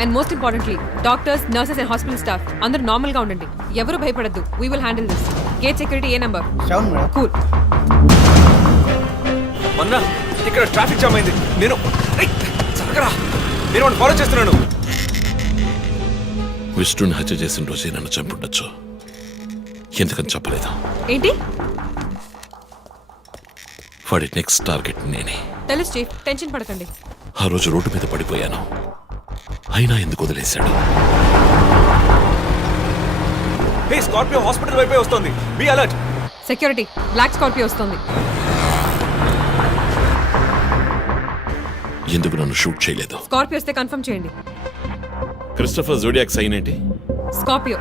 And most importantly doctors nurses and hospital staff అందరూ నార్మల్ గా ఉండండి. ఎవరు భయపడద్దు. We will handle this. Gate security ఏ నంబర్? కూల్. మొన్న ఇక్కడ ట్రాఫిక్ జామ్ అయింది. నేను వాడిని ఫాలో చేస్తున్నాను. విష్ణుని హత్య చేసిన రోజే నన్ను చంపుండొచ్చు. ఎందుకని చెప్పలేదు? ఏంటి? వాడి నెక్స్ట్ టార్గెట్ నేనే. తెలుసు చీఫ్, టెన్షన్ పడకండి. ఆ రోజు రోడ్డు మీద పడిపోయాను, అయినా ఎందుకు వదిలేశాడు? స్కార్పియో హాస్పిటల్ వైపే వస్తుంది. Be alert. Security, black Scorpio వస్తుంది. ఎందుకు నన్ను షూట్ చేయలేదు? స్కార్పియో వస్తే కన్ఫర్మ్ చేయండి. క్రిస్టఫర్ జోడియాక్ సైన్ ఏంటి? స్కార్పియో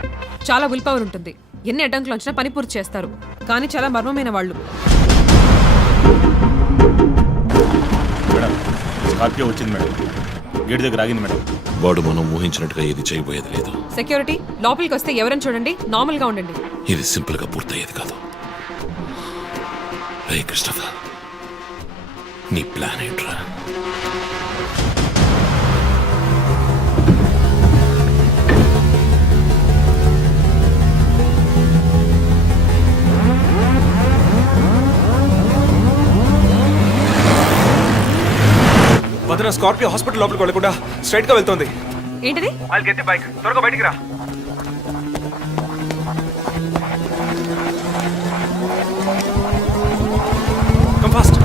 చాలా విల్ పవర్ ఉంటుంది. ఎన్ని అడ్డంకులు వచ్చినా పని పూర్తి చేస్తారు. కానీ చాలా మర్మమైన వాళ్ళు. మేడం, స్కార్పియో వచ్చింది మేడం. గేట్ దగ్గర ఆగింది మేడం. వాడు మనం ఊహించినట్టుగా ఏది చేయబోయేది లేదు. సెక్యూరిటీ, లోపలికి వస్తే ఎవరని చూడండి. నార్మల్ గా ఉండండి. ఇది సింపుల్ గా పూర్తయ్యేది కాదు. రే క్రిస్టఫర్, నీ ప్లాన్ ఏంట్రా? వదిన స్కార్పియో హాస్పిటల్ లోపలికి వెళ్ళకుండా స్ట్రైట్ గా వెళ్తుంది. ఏంటిది? I'll get the bike. త్వరగా బయటికి రా. Come fast.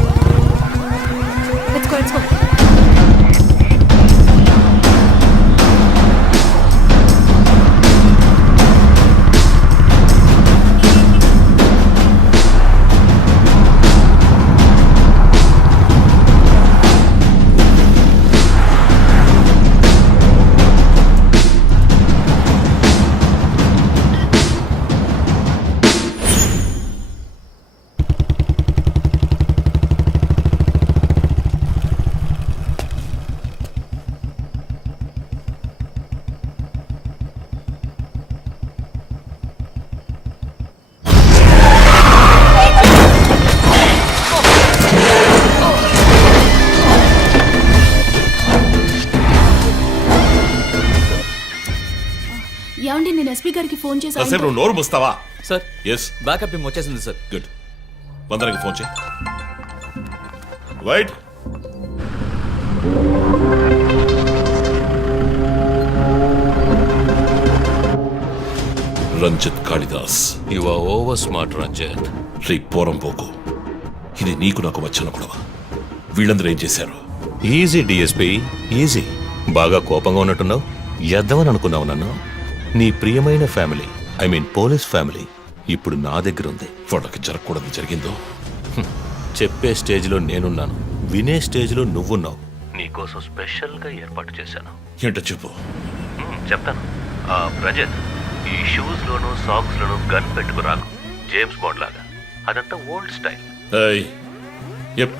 Let's go, let's go. ఏమండి, నేను ఎస్పీ గారికి ఫోన్ చేశాను. కాసేపు నువ్వు నోరు మూస్తావా? సార్, ఎస్, బ్యాకప్ టీమ్ వచ్చేసింది సార్. గుడ్. వందనకి ఫోన్ చేయి. Wait, Ranjith Kalidas. You are over smart Ranjith. రీ పోరంపోకు, ఇది నీకు నాకు వచ్చిన గొడవ. వీళ్ళందరూ ఏం చేశారు? Easy DSP, easy. బాగా కోపంగా ఉన్నట్టున్నావు. ఎద్దవని అనుకున్నావు నన్ను. నీ ప్రియమైన family, I mean police family, ఇప్పుడు నా దగ్గర ఉంది. వాళ్ళకి జరగకూడదు జరిగిందో. చెప్పే స్టేజ్లో నేనున్నాను, వినే స్టేజ్లో నువ్వున్నావు. నీకోసం స్పెషల్గా ఏర్పాటు చేశాను. ఏంటో చెప్పు. చెప్తాను. రజత్, ఈ షూస్లోను సాక్స్లోను గన్ పెట్టుకురాకు, జేమ్స్ బాండ్ లాగా. అదంతా ఓల్డ్ స్టైల్. ఎప్.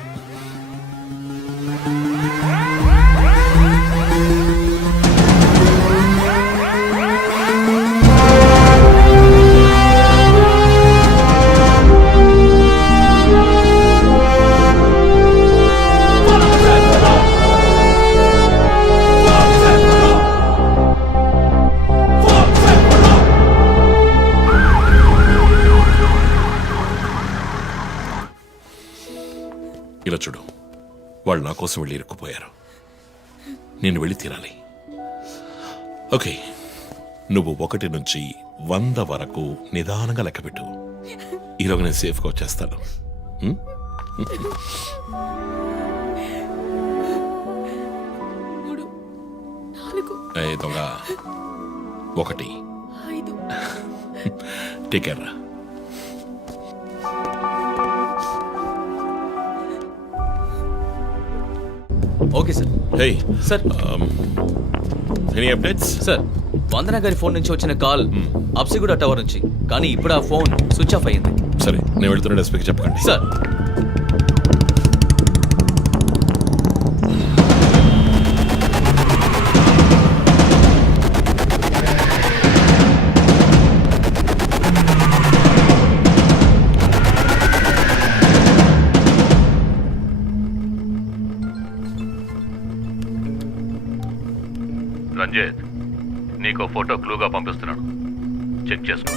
ఇలా చూడు, వాళ్ళు నా కోసం వెళ్ళి ఇరుక్కుపోయారు. నేను వెళ్ళి తీరాలి. ఓకే, నువ్వు 1 నుంచి 100 వరకు నిదానంగా లెక్కపెట్టు. ఈలోగా నేను సేఫ్గా వచ్చేస్తాను. దొంగ 1 టేక్ కేర్ రా. Okay sir. Hey sir, any updates? Sir, Vandana గారి ఫోన్ నుంచి వచ్చిన కాల్ అప్సిగూడ టవర్ నుంచి, కానీ ఇప్పుడు ఆ ఫోన్ స్విచ్ ఆఫ్ అయ్యింది. సరే, నేను వెళ్తున్న ఎస్పీకి చెప్పకండి. సార్. రంజిత్, నీకో ఫోటో క్లూగా పంపిస్తున్నాను, చెక్ చేసుకో.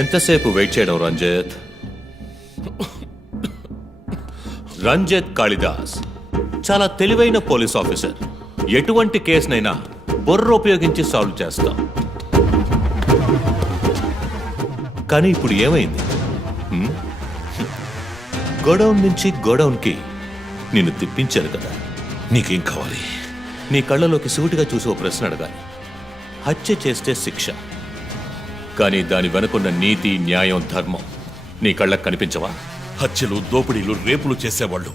ఎంతసేపు వెయిట్ చేయడం రంజిత్? రంజిత్ కాళిదాస్ చాలా తెలివైన పోలీస్ ఆఫీసర్. ఎటువంటి కేసునైనా బుర్ర ఉపయోగించి సాల్వ్ చేస్తాం. కానీ ఇప్పుడు ఏమైంది? గోడౌన్ నుంచి గోడౌన్కి నిన్ను తిప్పించారు కదా, నీకేం కావాలి? నీ కళ్ళలోకి సూటిగా చూసి ఓ ప్రశ్న అడగాలి. హత్య చేస్తే శిక్ష, కానీ దాని వెనుకున్న నీతి, న్యాయం, ధర్మం నీ కళ్ళకు కనిపించవా? హత్యలు, దోపిడీలు, రేపులు చేసేవాళ్ళు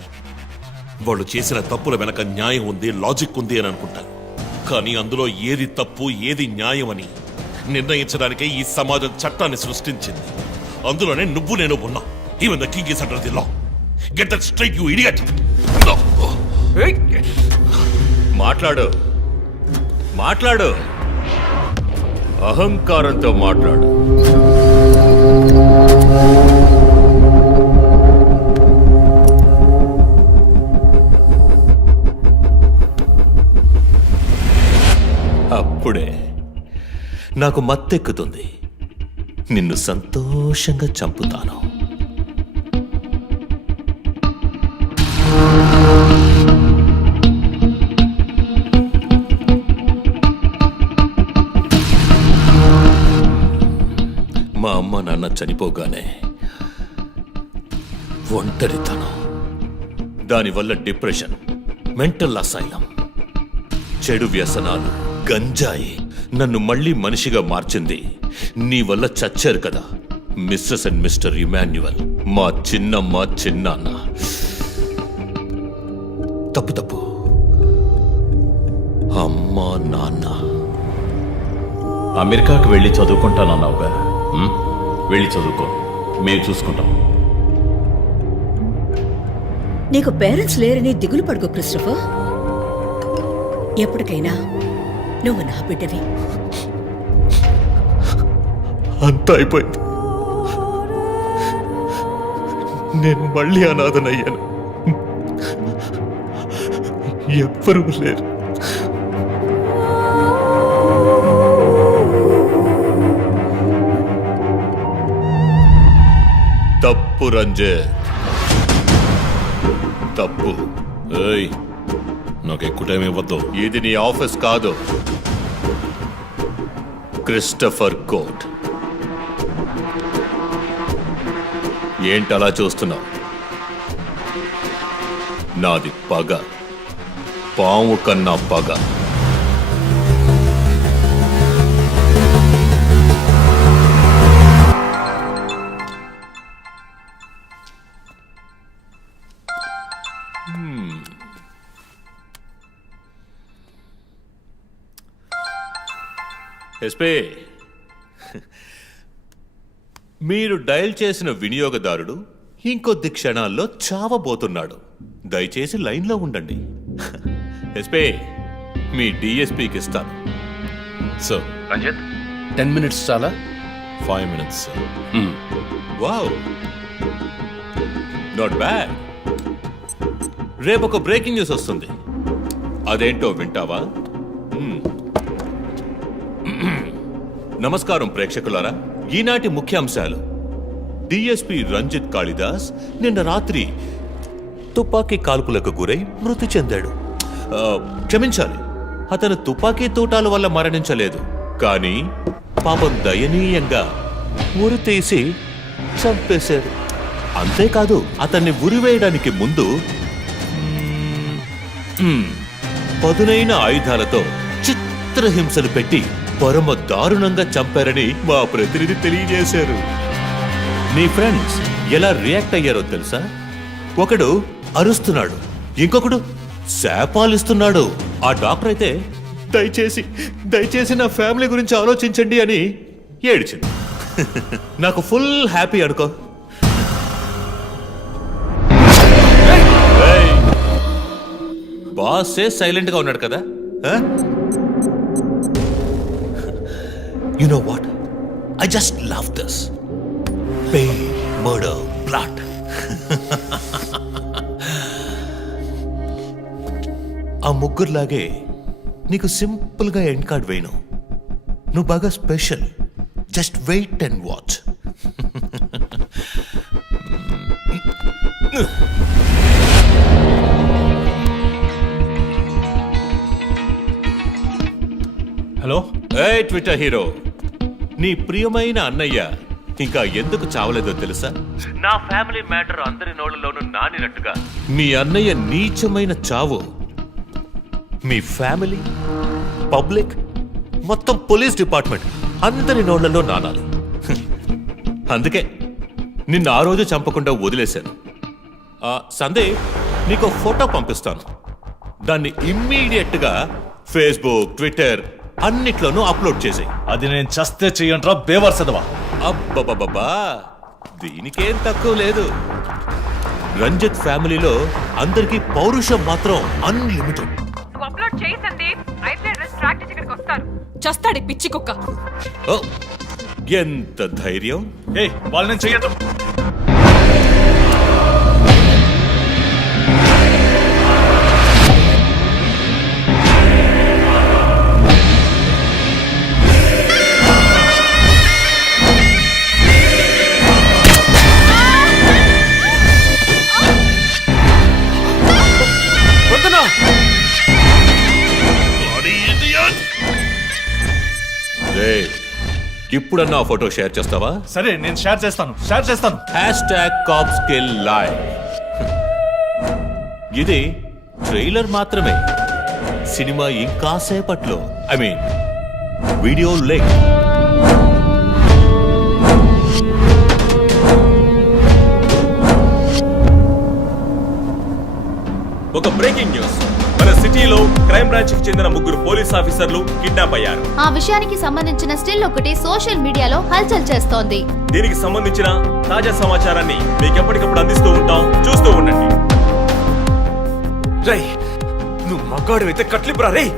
వాళ్ళు చేసిన తప్పుల వెనక న్యాయం ఉంది, లాజిక్ ఉంది అని అనుకుంటారు. కానీ అందులో ఏది తప్పు, ఏది న్యాయం అని నిర్ణయించడానికే ఈ సమాజం చట్టాన్ని సృష్టించింది. అందులోనే నువ్వు నేను ఉన్నా. Even the king is under the law. Get that straight, you idiot. మాట్లాడు, మాట్లాడు, అహంకారంతో మాట్లాడు. అప్పుడే నాకు మత్తెక్కుతుంది. నిన్ను సంతోషంగా చంపుతాను. మా అమ్మ నాన్న చనిపోగానే ఒంటరితనం, దానివల్ల డిప్రెషన్, మెంటల్ అసైలం, చెడు వ్యసనాలు, గంజాయి నన్ను మళ్ళీ మనిషిగా మార్చింది. నీ వల్ల చచ్చారు కదా మిస్సెస్ అండ్ మిస్టర్ ఇమాన్యువల్, మా చిన్నమ్మ, చిన్నాన్న. తప్పు తప్పు, అమ్మా నాన్న. అమెరికాకు వెళ్ళి చదువుకుంటానన్నావుగా, వెళ్ళి చదువుకో, మేము చూసుకుంటాం. నీకు పేరెంట్స్ లేరని దిగులు పడుకో క్రిస్టఫర్. ఎప్పటికైనా నువ్వు నా బిడ్డవి. అంతా అయిపోయింది. నేను మళ్ళీ అనాథనయ్యాను. ఎవ్వరూ లేరు. తప్పు రంజిత్, తప్పు. ఏయ్, నాకు ఎక్కువ టైం ఇవ్వద్దు. ఇది నీ ఆఫీస్ కాదు, క్రిస్టఫర్ కోర్ట్. ఏంటలా చూస్తున్నావు? నాది పగ, పాము కన్నా పగ. ఎస్పీ, మీరు డయల్ చేసిన వినియోగదారుడు ఇంకొద్ది క్షణాల్లో చావబోతున్నాడు. దయచేసి లైన్లో ఉండండి. ఎస్పీ, మీ డిఎస్పీకి ఇస్తాను. సో రంజిత్ 10 minutes చాలా? 5 minutes. Wow, not bad. రేపు ఒక బ్రేకింగ్ న్యూస్ వస్తుంది. అదేంటో వింటావా? నమస్కారం ప్రేక్షకులారా. ఈనాటి ముఖ్యాంశాలు: డిఎస్పీ రంజిత్ కాళిదాస్ నిన్న రాత్రి తుపాకీ కాల్పులకు గురై మృతి చెందాడు. క్షమించాలి, అతను తుపాకీ తూటాల వల్ల మరణించలేదు, కానీ పాపం దయనీయంగా ఉరి తీసి చంపేశారు. అంతేకాదు, అతన్ని ఉరివేయడానికి ముందు పదునైన ఆయుధాలతో చిత్రహింసలు పెట్టి పరమ దారుణంగా చంపారని మా ప్రతినిధి తెలియజేశారు. నీ ఫ్రెండ్స్ ఎలా రియాక్ట్ అయ్యారో తెలుసా? ఒకడు అరుస్తున్నాడు, ఇంకొకడు శాపాలిస్తున్నాడు. ఆ డాక్టర్ అయితే దయచేసి నా ఫ్యామిలీ గురించి ఆలోచించండి అని ఏడ్చింది. నాకు ఫుల్ హ్యాపీ అనుకో. బాసే సైలెంట్ గా ఉన్నాడు కదా. You know what? I just love this. Pain, murder, blood. ఆ ముగ్గురులాగే నీకు సింపుల్ గా ఎండ్ కార్డ్ వేయను. నువ్వు బాగా special. Just wait and watch. Hello. ఏ ట్విట్టర్ హీరో, నీ ప్రియమైన అన్నయ్య ఇంకా ఎందుకు చావలేదో తెలుసా? నా ఫ్యామిలీ మ్యాటర్ అందరి నోళ్లలోనూ నానినట్టుగా మీ అన్నయ్య నీచమైన చావు మీ ఫ్యామిలీ, పబ్లిక్, మొత్తం పోలీస్ డిపార్ట్మెంట్ అందరి నోళ్లలో నానాలి. అందుకే నిన్ను ఆ రోజు చంపకుండా వదిలేశాను. సందేహ్, నీకు ఫోటో పంపిస్తాను. దాన్ని ఇమ్మీడియట్ గా ఫేస్బుక్, ట్విట్టర్ అన్నిట్లోనూ అప్లోడ్ చేసాయి. అది నేను చస్తే చెయ్యంట్రా బేవర్సదవా. అబ్బబ్బబ్బా, దీనికేం తక్కువ లేదు. రంజిత్ ఫ్యామిలీలో అందరికీ పౌరుషం మాత్రం అన్లిమిటెడ్. నువ్వు అప్లోడ్ చేయి సందీప్. అయితే ట్రాక్ చేసి ఇక్కడికి వస్తారు. చస్తాడి పిచ్చి కుక్క. ఓ, ఎంత ధైర్యం! ఏ వాళ్ళు నేను చెయ్యదు. ఇప్పుడన్నా ఫోటో షేర్ చేస్తావా? సరే, నేను షేర్ చేస్తాను. #CoPskillLive. ఇది ట్రైలర్ మాత్రమే. సినిమా ఇంకా సేపట్లో, ఐ మీన్ వీడియో లింక్. ఒక బ్రేకింగ్ న్యూస్. మన సిటీలో క్రైమ్ బ్రాంచ్ కి చెందిన 3 పోలీస్ ఆఫీసర్లు కిడ్నాప్ అయ్యారు. ఆ విషయానికి సంబంధించిన స్టిల్ ఒకటి సోషల్ మీడియాలో హల్చల్ చేస్తోంది. దీనికి సంబంధించిన తాజా సమాచారాన్ని మీకు ఎప్పటికప్పుడు అందిస్తూ ఉంటాం, చూస్తూ ఉండండి. రేయ్, నువ్వు మగాడు అయితే కట్లిపురా. రేయ్,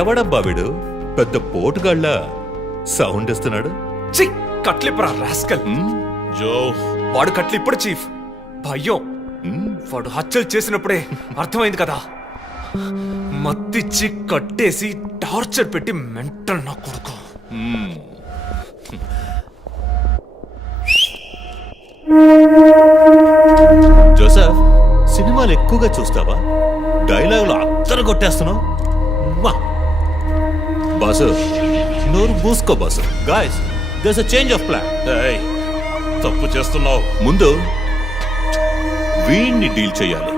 ఎవడబ్బా వీడు పెద్ద పోటుగాళ్ళ సౌండ్ ఇస్తున్నాడు? కట్లిపురా రాస్కల్. జో, వాడు కట్లి ఇప్పుడు చీఫ్. భయం. వాడు హత్యలు చేసినప్పుడే అర్థమైంది కదా. మత్తిచ్చి కట్టేసి టార్చర్ పెట్టి మెంటల్ నా కొడుకు. జోసెఫ్, సినిమాలు ఎక్కువగా చూస్తావా? డైలాగులు అత్తరు కొట్టేస్తున్నావు. బాసు, నోరు మూసుకో boss. Guys, there's a change of plan. తప్పు చేస్తున్నావు. ముందు వీణ్ణి డీల్ చేయాలి.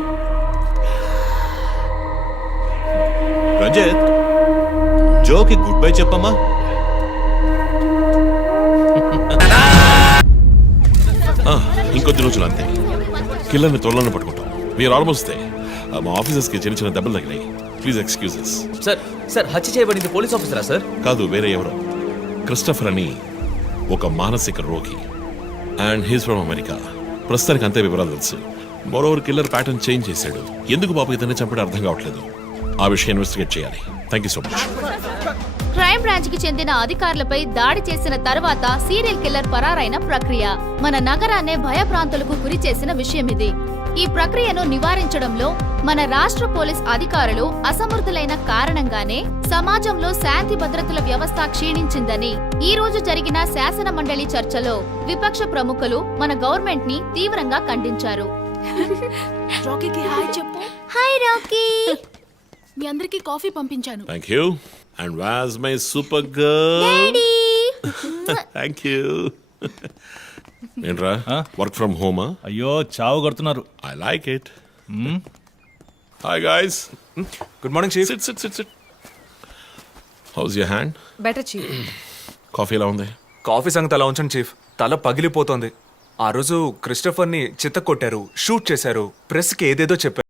రజత్ జోకి గుడ్ బై చెప్పమ్మా. ఇంకొద్ది రోజులు అంతే, కిల్లర్ని త్వరలోనే పట్టుకుంటాం. We're almost there. మా ఆఫీసర్స్కి చిన్న చిన్న దెబ్బలు తగిలాయి. Please excuses. సార్ సార్ హత్య చేయబడింది పోలీస్ ఆఫీసరా సార్? కాదు, వేరే ఎవరో. క్రిస్టఫర్ అని ఒక మానసిక రోగి, అండ్ హీస్ ఫ్రమ్ అమెరికా. ప్రస్తుతానికి అంతే వివరాలు తెలుసు. మరోవర్ కిల్లర్ ప్యాటర్న్ చేంజ్ చేశాడు. ఎందుకు పాప ఇతన్ని చంపడం అర్థం కావట్లేదు. ఆ విషయం ఇన్వెస్టిగేట్ చేయాలి. Thank you so much. Crime branch కి చెందిన అధికారులపై దాడి చేసిన తర్వాత సీరియల్ కిల్లర్ పరారైన ప్రక్రియ మన నగరాన్నే భయభ్రాంతులకు గురి చేసిన విషయం ఇది. ఈ ప్రక్రియను నివారించడంలో మన రాష్ట్ర పోలీస్ అధికారులు అసమర్థులైన కారణంగానే సమాజంలో శాంతి భద్రతల వ్యవస్థ క్షీణించిందని ఈ రోజు జరిగిన శాసన మండలి చర్చలో విపక్ష ప్రముఖులు మన గవర్నమెంట్ ని తీవ్రంగా ఖండించారు. రాకీకి హాయ్ చెప్పు. Hi Rocky. మీ అందరికి కాఫీ పంపించాను. Thank you. And was my super girl. Thank you. ఏంట్రా వర్క్ ఫ్రమ్ హోమా? అయ్యో చావు కొడుతున్నారు. I like it. Hi guys. Good morning chief. Sit sit sit sit. How's your hand? Better chief. Coffee ఎలా ఉంది? కాఫీ సంగతి అలా ఉంచండి చీఫ్. తల పగిలిపోతోంది. ఆ రోజు క్రిస్టఫర్ని చిత్త కొట్టారు, షూట్ చేశారు, ప్రెస్కి ఏదేదో చెప్పారు.